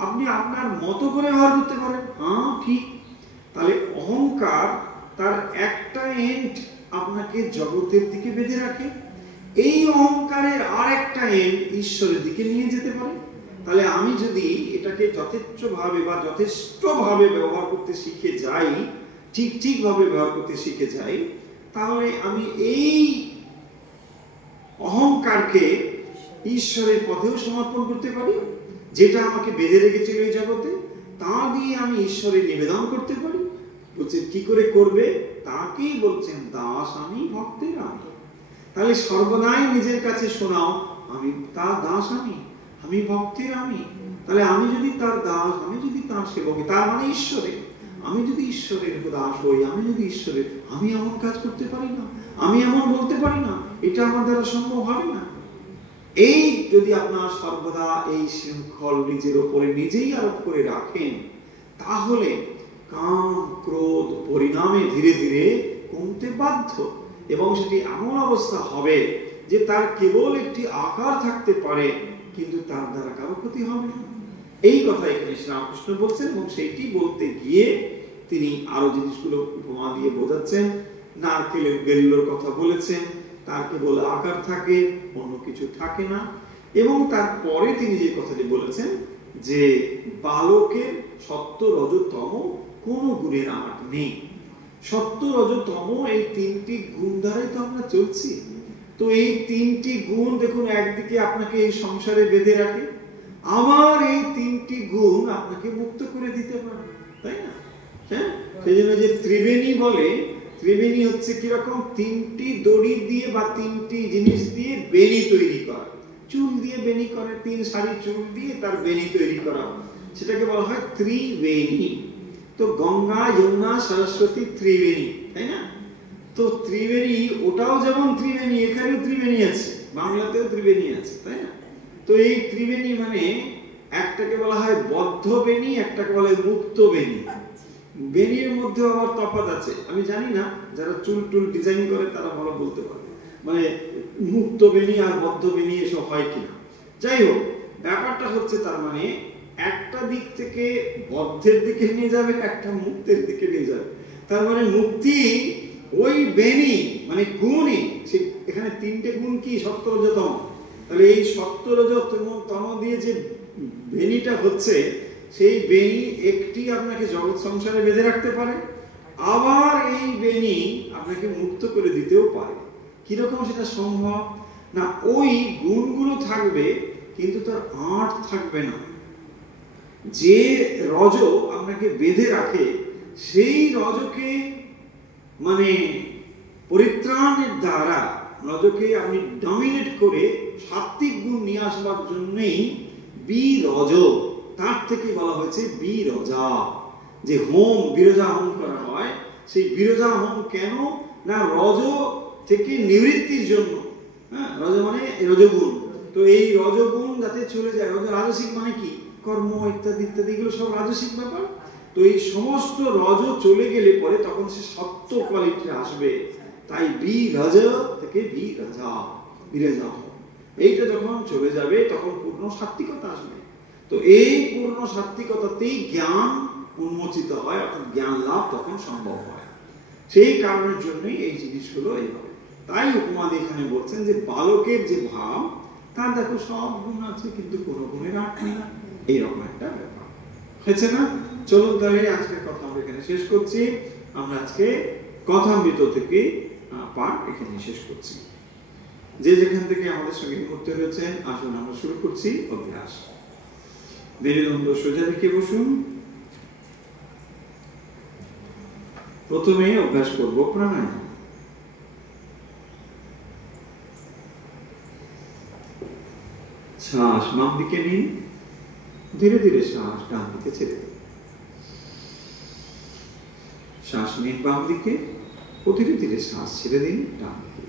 আপনি আপনার মতো করে ব্যবহার করতে পারেন। হ্যাঁ, ঠিক। তাহলে অহংকার তার একটা এন্ড আপনাকে জগতের দিকে বেঁধে রাখে, এই অহংকারের আর একটা এন্ড ঈশ্বরের দিকে নিয়ে যেতে পারে। তাহলে আমি যদি এটাকে যথেচ্ছভাবে বা যথেষ্টভাবে ব্যবহার করতে শিখে যাই, ঠিক ভাবে ব্যবহার করতে শিখে যাই, তাহলে আমি এই অহংকারকে ঈশ্বরের পথেও সমর্পণ করতে পারি, যেটা আমাকে বেঁধে রেখেছিল এই জগতে, তা দিয়ে আমি ঈশ্বরের নিবেদন করতে পারি। বলছেন কি করে করবে? তাকেই বলছেন দাস আমি, ভক্তের আমি। তাহলে সর্বদাই নিজের কাছে শোনাও, আমি তার দাস, আমি ভক্তের আমি। তাহলে আমি যদি তার দাস, আমি যদি তার সেবক, তার মানে ঈশ্বরের, আমি যদি ঈশ্বরের দাস হই, আমি যদি ঈশ্বরের, আমি এমন কাজ করতে পারি না, আমি এমন বলতে পারি না, এটা আমার দ্বারা সম্ভব হবে না। এই যদি আপনার সর্বদা এই শৃঙ্খল নিজের উপরে নিজেই আরোপ করে রাখেন, তাহলে কাম ক্রোধ পরিণামে ধীরে ধীরে কমতে বাধ্য, এবং সেটি এমন অবস্থা হবে যে তার কেবল একটি আকার থাকতে পারে, কিন্তু তার দ্বারা কারো ক্ষতি হবে না। এই কথা এখানে শ্রীরামকৃষ্ণ বলছেন, এবং সেইটি বলতে গিয়ে তিনি আরো জিনিসগুলো উপমা দিয়ে বোঝাচ্ছেন। নারকেলের বেল্লোর কথা বলেছেন, তার কেবল আকার থাকে, অন্য কিছু থাকে না। এবং তারপরে তিনি যে কথাটি বলেছেন যে বালকের সত্য রজতম কোন গুণের আমার নেই। সত্য রজতম এই তিনটি গুণ দ্বারাই তো আমরা চলছি। তো এই তিনটি গুণ দেখুন, একদিকে আপনাকে এই সংসারে বেঁধে রাখে, আবার এই তিনটি গুণ আপনাকে মুক্ত করে দিতে পারে, তাই না? হ্যাঁ, সেই জন্য যে ত্রিবেণী বলে, ত্রিবেণী হচ্ছে কিরকম? তিনটি দড়ি দিয়ে বা তিনটি জিনিস দিয়ে বেণী তৈরি করা, চুল দিয়ে বেণী করে, 3 সারি চুল দিয়ে তার বেণী তৈরি করা, সেটাকে বলা হয় ত্রিবেণী। তো গঙ্গা, যমুনা, সরস্বতী ত্রিবেণী, তাই না? তো ত্রিবেণী, ওটাও যেমন ত্রিবেণী, এখানেও ত্রিবেণী আছে, বাংলাতেও ত্রিবেণী আছে, তাই না? তো এই ত্রিবেণী মানে একটাকে বলা হয় বদ্ধ বেণী, একটাকে বলা হয় মুক্ত বেণী। বেণীর মধ্যে আবার তফাৎ আছে, আমি জানি না, যারা চুল টুল ডিজাইন করে তারা ভালো বলতে পারবে, মানে মুক্ত বেণী আর বদ্ধ বেণী এসব হয় কিনা। যাই হোক, ব্যাপারটা হচ্ছে তার মানে একটা দিক থেকে বদ্ধের দিকে নিয়ে যাবে, একটা মুক্তের দিকে নিয়ে যাবে। তার মানে মুক্তি ওই বেণী মানে গুণই, এখানে তিনটে গুণ কি? সত্য রজতম। তাহলে এই সত্য রজতম দিয়ে যে বেণীটা হচ্ছে, সেই বেণী একটি আপনাকে জগৎ সংসারে বেঁধে রাখতে পারে, আবার এই বেণী আপনাকে মুক্ত করে দিতেও পারে। কিরকম সেটা সম্ভব? না, ওই গুণগুলো থাকবে কিন্তু তার আঁট থাকবে না। যে রজ আপনাকে বেঁধে রাখে, সেই রজকে মানে পরিত্রাণের দ্বারা রজকে আপনি ডমিনেট করে সাত্বিক গুণ নিয়ে আসবার জন্যই বিরজ, তার থেকে বলা হয়েছে বিরজা। যে হোম, বিরজা হোম করা হয়, সেই বিরজা হোম কেন না রজ থেকে নিবৃত্তির জন্য। হ্যাঁ, রজ মানে রজগুণ, তো এই রজগুণ যাতে চলে যায়। রাজসিক মানে কি? কর্ম ইত্যাদি ইত্যাদি, এগুলো সব রাজসিক ব্যাপার। তো এই সমস্ত রজ চলে গেলে পরে তখন সে সত্য কোয়ালিটি আসবে। তাই বিরজ থেকে বিরজা, বিরজা এইটা যখন চলে যাবে তখন পূর্ণ সাত্বিকতা আসবে। তো এই পূর্ণ সাত্বিকতাতেই জ্ঞান উন্মোচিত হয়, অর্থাৎ জ্ঞান লাভ তখন সম্ভব হয়। সেই কারণের জন্যই এই জিনিসগুলো এইভাবে। তাই উপমা এখানে বলছেন যে বালকের যে ভাব, তার দেখো সব গুণ আছে কিন্তু কোনো গুণের আটকে না, এইরকম একটা ব্যাপার হয়েছে না। চলুন তাহলে আজকের কথা আমরা এখানে শেষ করছি। আমরা আজকে কথামৃত থেকে পাঠ এখানে শেষ করছি। যে যেখান থেকে আমাদের সঙ্গে মুহূর্তে রয়েছেন, আসুন আমরা শুরু করছি অভ্যাস। মেরুদণ্ড সোজা রেখে বসুন। প্রথমে অভ্যাস করব প্রাণায়াম। শ্বাস বাম দিকে নিন, ধীরে ধীরে শ্বাস ডান দিকে ছেড়ে দিন। শ্বাস নিন বাম দিকে, ও ধীরে ধীরে শ্বাস ছেড়ে দিন ডান দিকে।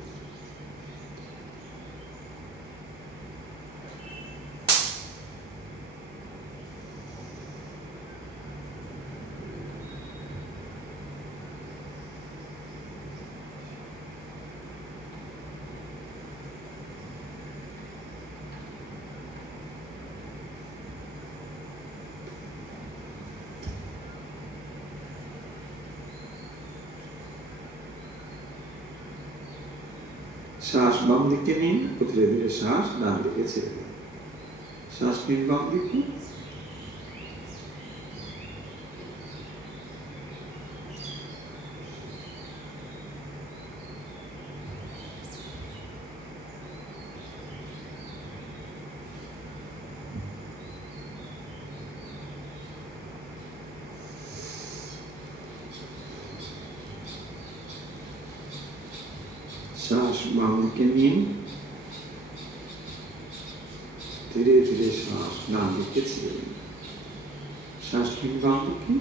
শ্বাস বাম দিকে নিন, ধীরে ধীরে শ্বাস ডান দিকে ছেড়ে দিন। শ্বাস নিন বাম দিকে, শ্বাস বাম দিকে নিন, ধীরে ধীরে শ্বাস ডান দিকে ছেড়ে দিন। শ্বাস নিন বাম দিকে,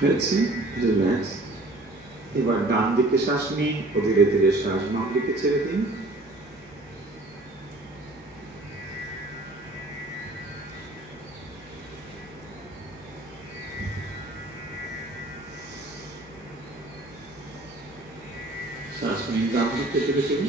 হয়েছে, রিল্যাক্স। এবার ডান দিকে শ্বাস নিন, ধীরে ধীরে শ্বাস বাম দিকে ছেড়ে দিন। শ্বাস নিন ডান দিকে ধীরে ধীরে,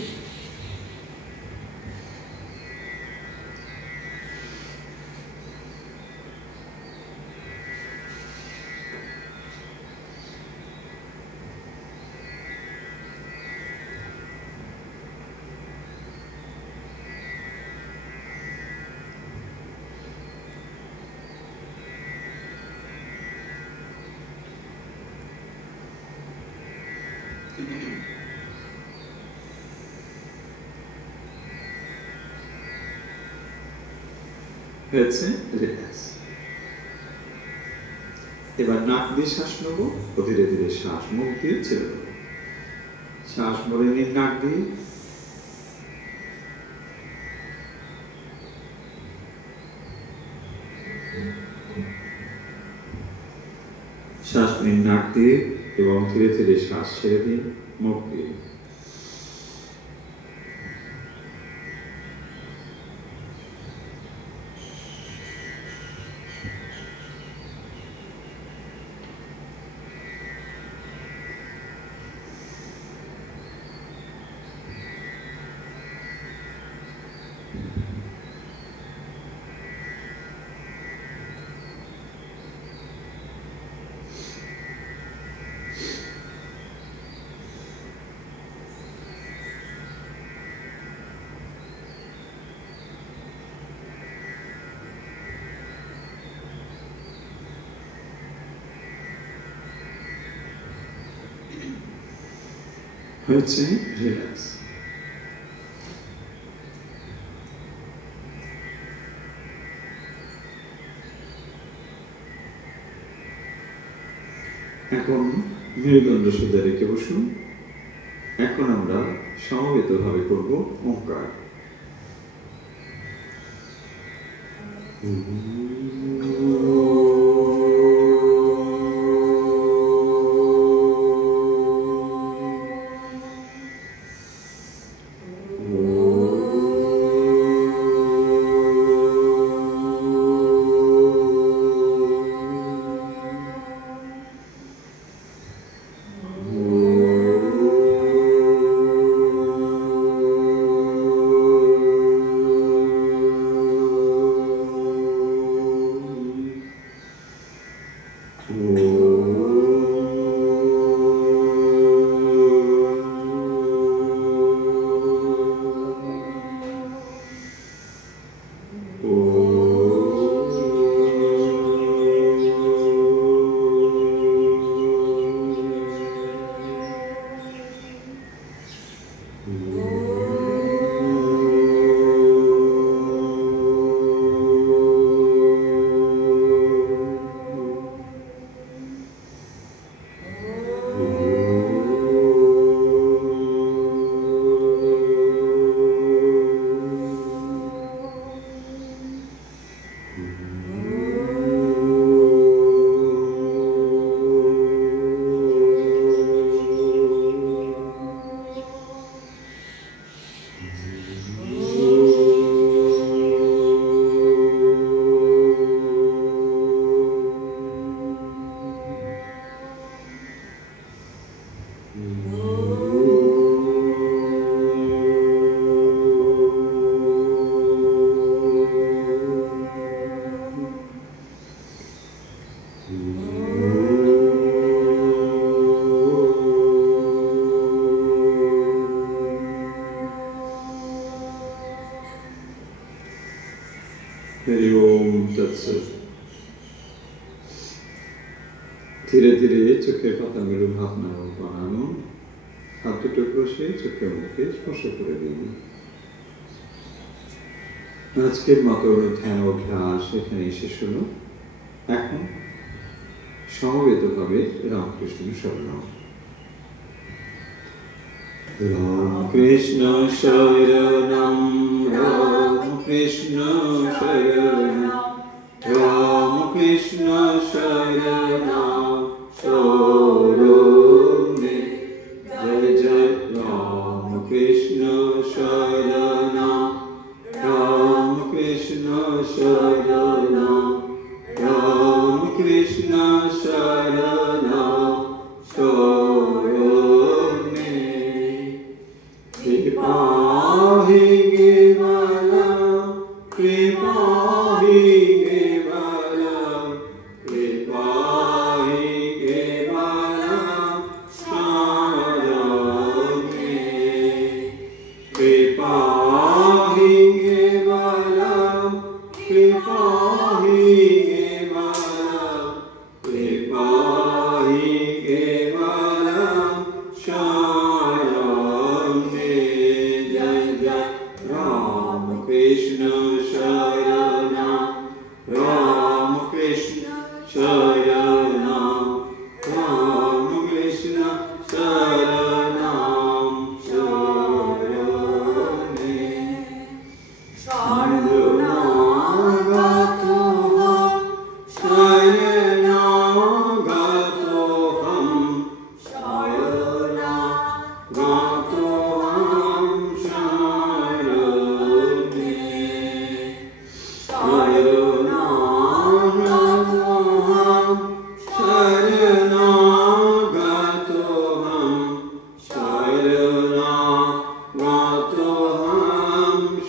হয়েছে, রিল্যাক্স। এবার নাক দিয়ে শ্বাস নেবো, ধীরে ধীরে শ্বাস মুখ দিয়ে ছেড়ে দেবো। শ্বাস ভরে নিন নাক দিয়ে, শ্বাস নিন নাক দিয়ে এবং ধীরে ধীরে শ্বাস ছেড়ে দিন মুখ দিয়ে। হয়েছে রিল্যাক্স। এখন মেরুদণ্ড সোজা রেখে বসুন। এখন আমরা সমবেতভাবে করব ওঙ্কার। हरि ओम तत्सत। धीरे धीरे चोखेर पातागुलो भावना बानानो, हाथ दुটো ক্রসে চোখের মুখে স্পর্শ করে দিন। আজকের মতো ধ্যান অভ্যাস এখানেই শেষ হলো। এখন সমবেতভাবে রামকৃষ্ণ শরণম। রামকৃষ্ণ শরণম, রামকৃষ্ণ শরণম, রামকৃষ্ণ শরণম শরণে। জয় জয় রামকৃষ্ণ শরণম, রামকৃষ্ণ শরণম, রামকৃষ্ণ শরণম শরণে। কৃপাহি কেবলম, কৃপাহি কেবলম, কৃপাহি কেবলম শরণে। কৃপাহি কেবলম, কৃপাহি কেবলম, কৃপাহি কেবলম শরণে। জয় জয় রামকৃষ্ণ শরণম, রামকৃষ্ণ শরণম, রামকৃষ্ণ শরণম শরণে। শরণাগতোহম, শরণাগতোহম, শরণাগতোহম শরণে। শরণাগতোহম, শরণাগতোহম, শরণাগতোহম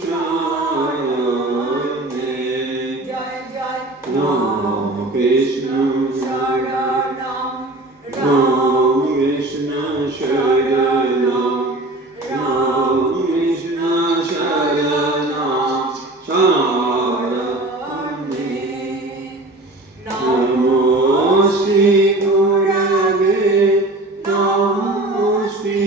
শরণে। রামকৃষ্ণ শরণম, রামকৃষ্ণ শরণম, রামকৃষ্ণ শরণম শরণে। নমো শ্রী গুরবে, নমো শ্রী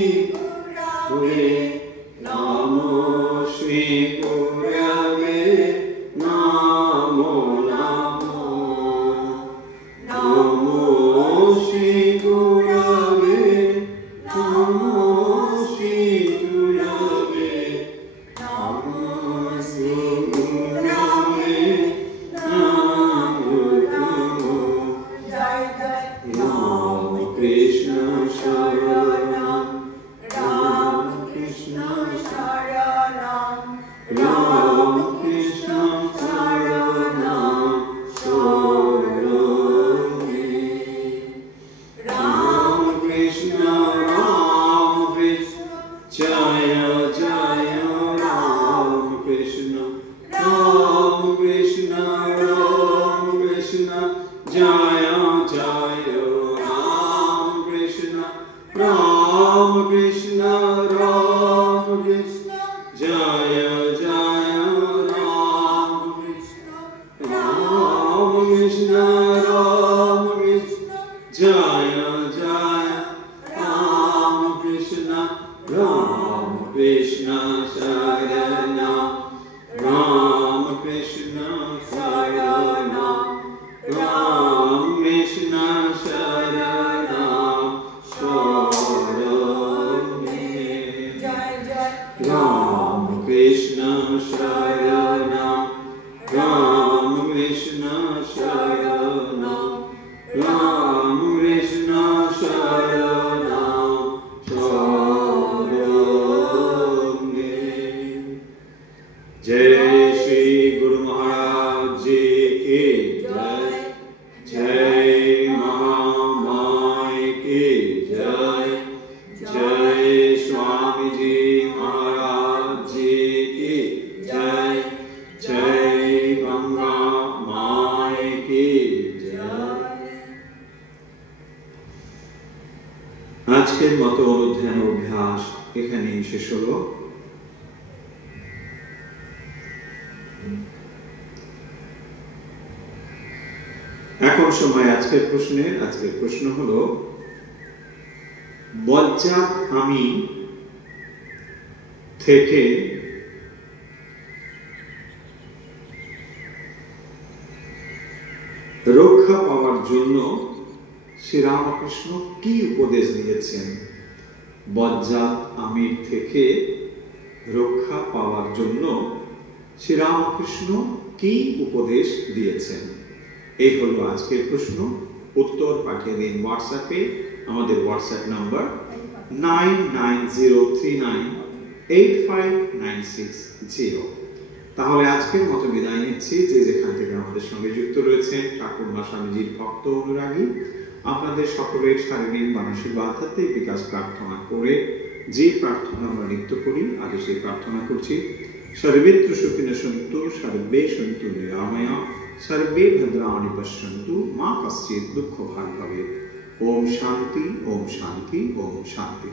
আজকের মতো অনুধ্যান অভ্যাস এখানেই শেষ হলো। এখন সময় আজকের প্রশ্নের। আজকের প্রশ্ন হলো, বজ্জাত আমি থেকে রক্ষা পাওয়ার জন্য শ্রীরামকৃষ্ণ কি উপদেশ দিয়েছেন? বজ্জাত আমির থেকে রক্ষা পাওয়ার জন্য শ্রীরামকৃষ্ণ কি উপদেশ দিয়েছেন? এই হলো আজকের প্রশ্ন। উত্তর পাঠিয়ে দিন হোয়াটসঅ্যাপে। আমাদের হোয়াটসঅ্যাপ নাম্বার 9903985960। তাহলে আজকের মতো বিদায় নিচ্ছি। যে যেখান থেকে আমাদের সঙ্গে যুক্ত রয়েছেন ঠাকুরমা স্বামীজির ভক্ত অনুরাগী, আপনাদের সকলের শারীরিক, মানসিক বা আধ্যাত্মিক বিকাশ প্রার্থনা করে যে প্রার্থনা আমরা নিত্য করি, আজও সেই প্রার্থনা করছি। সর্বেত্র সুখিনঃ সন্তু, সর্বে সন্তু নিরাময়া, সর্বে ভদ্রাণি পশ্যন্তু, মা কশ্চিৎ দুঃখভাগ্ ভবেৎ। ওম শান্তি, ওম শান্তি, ওম শান্তি।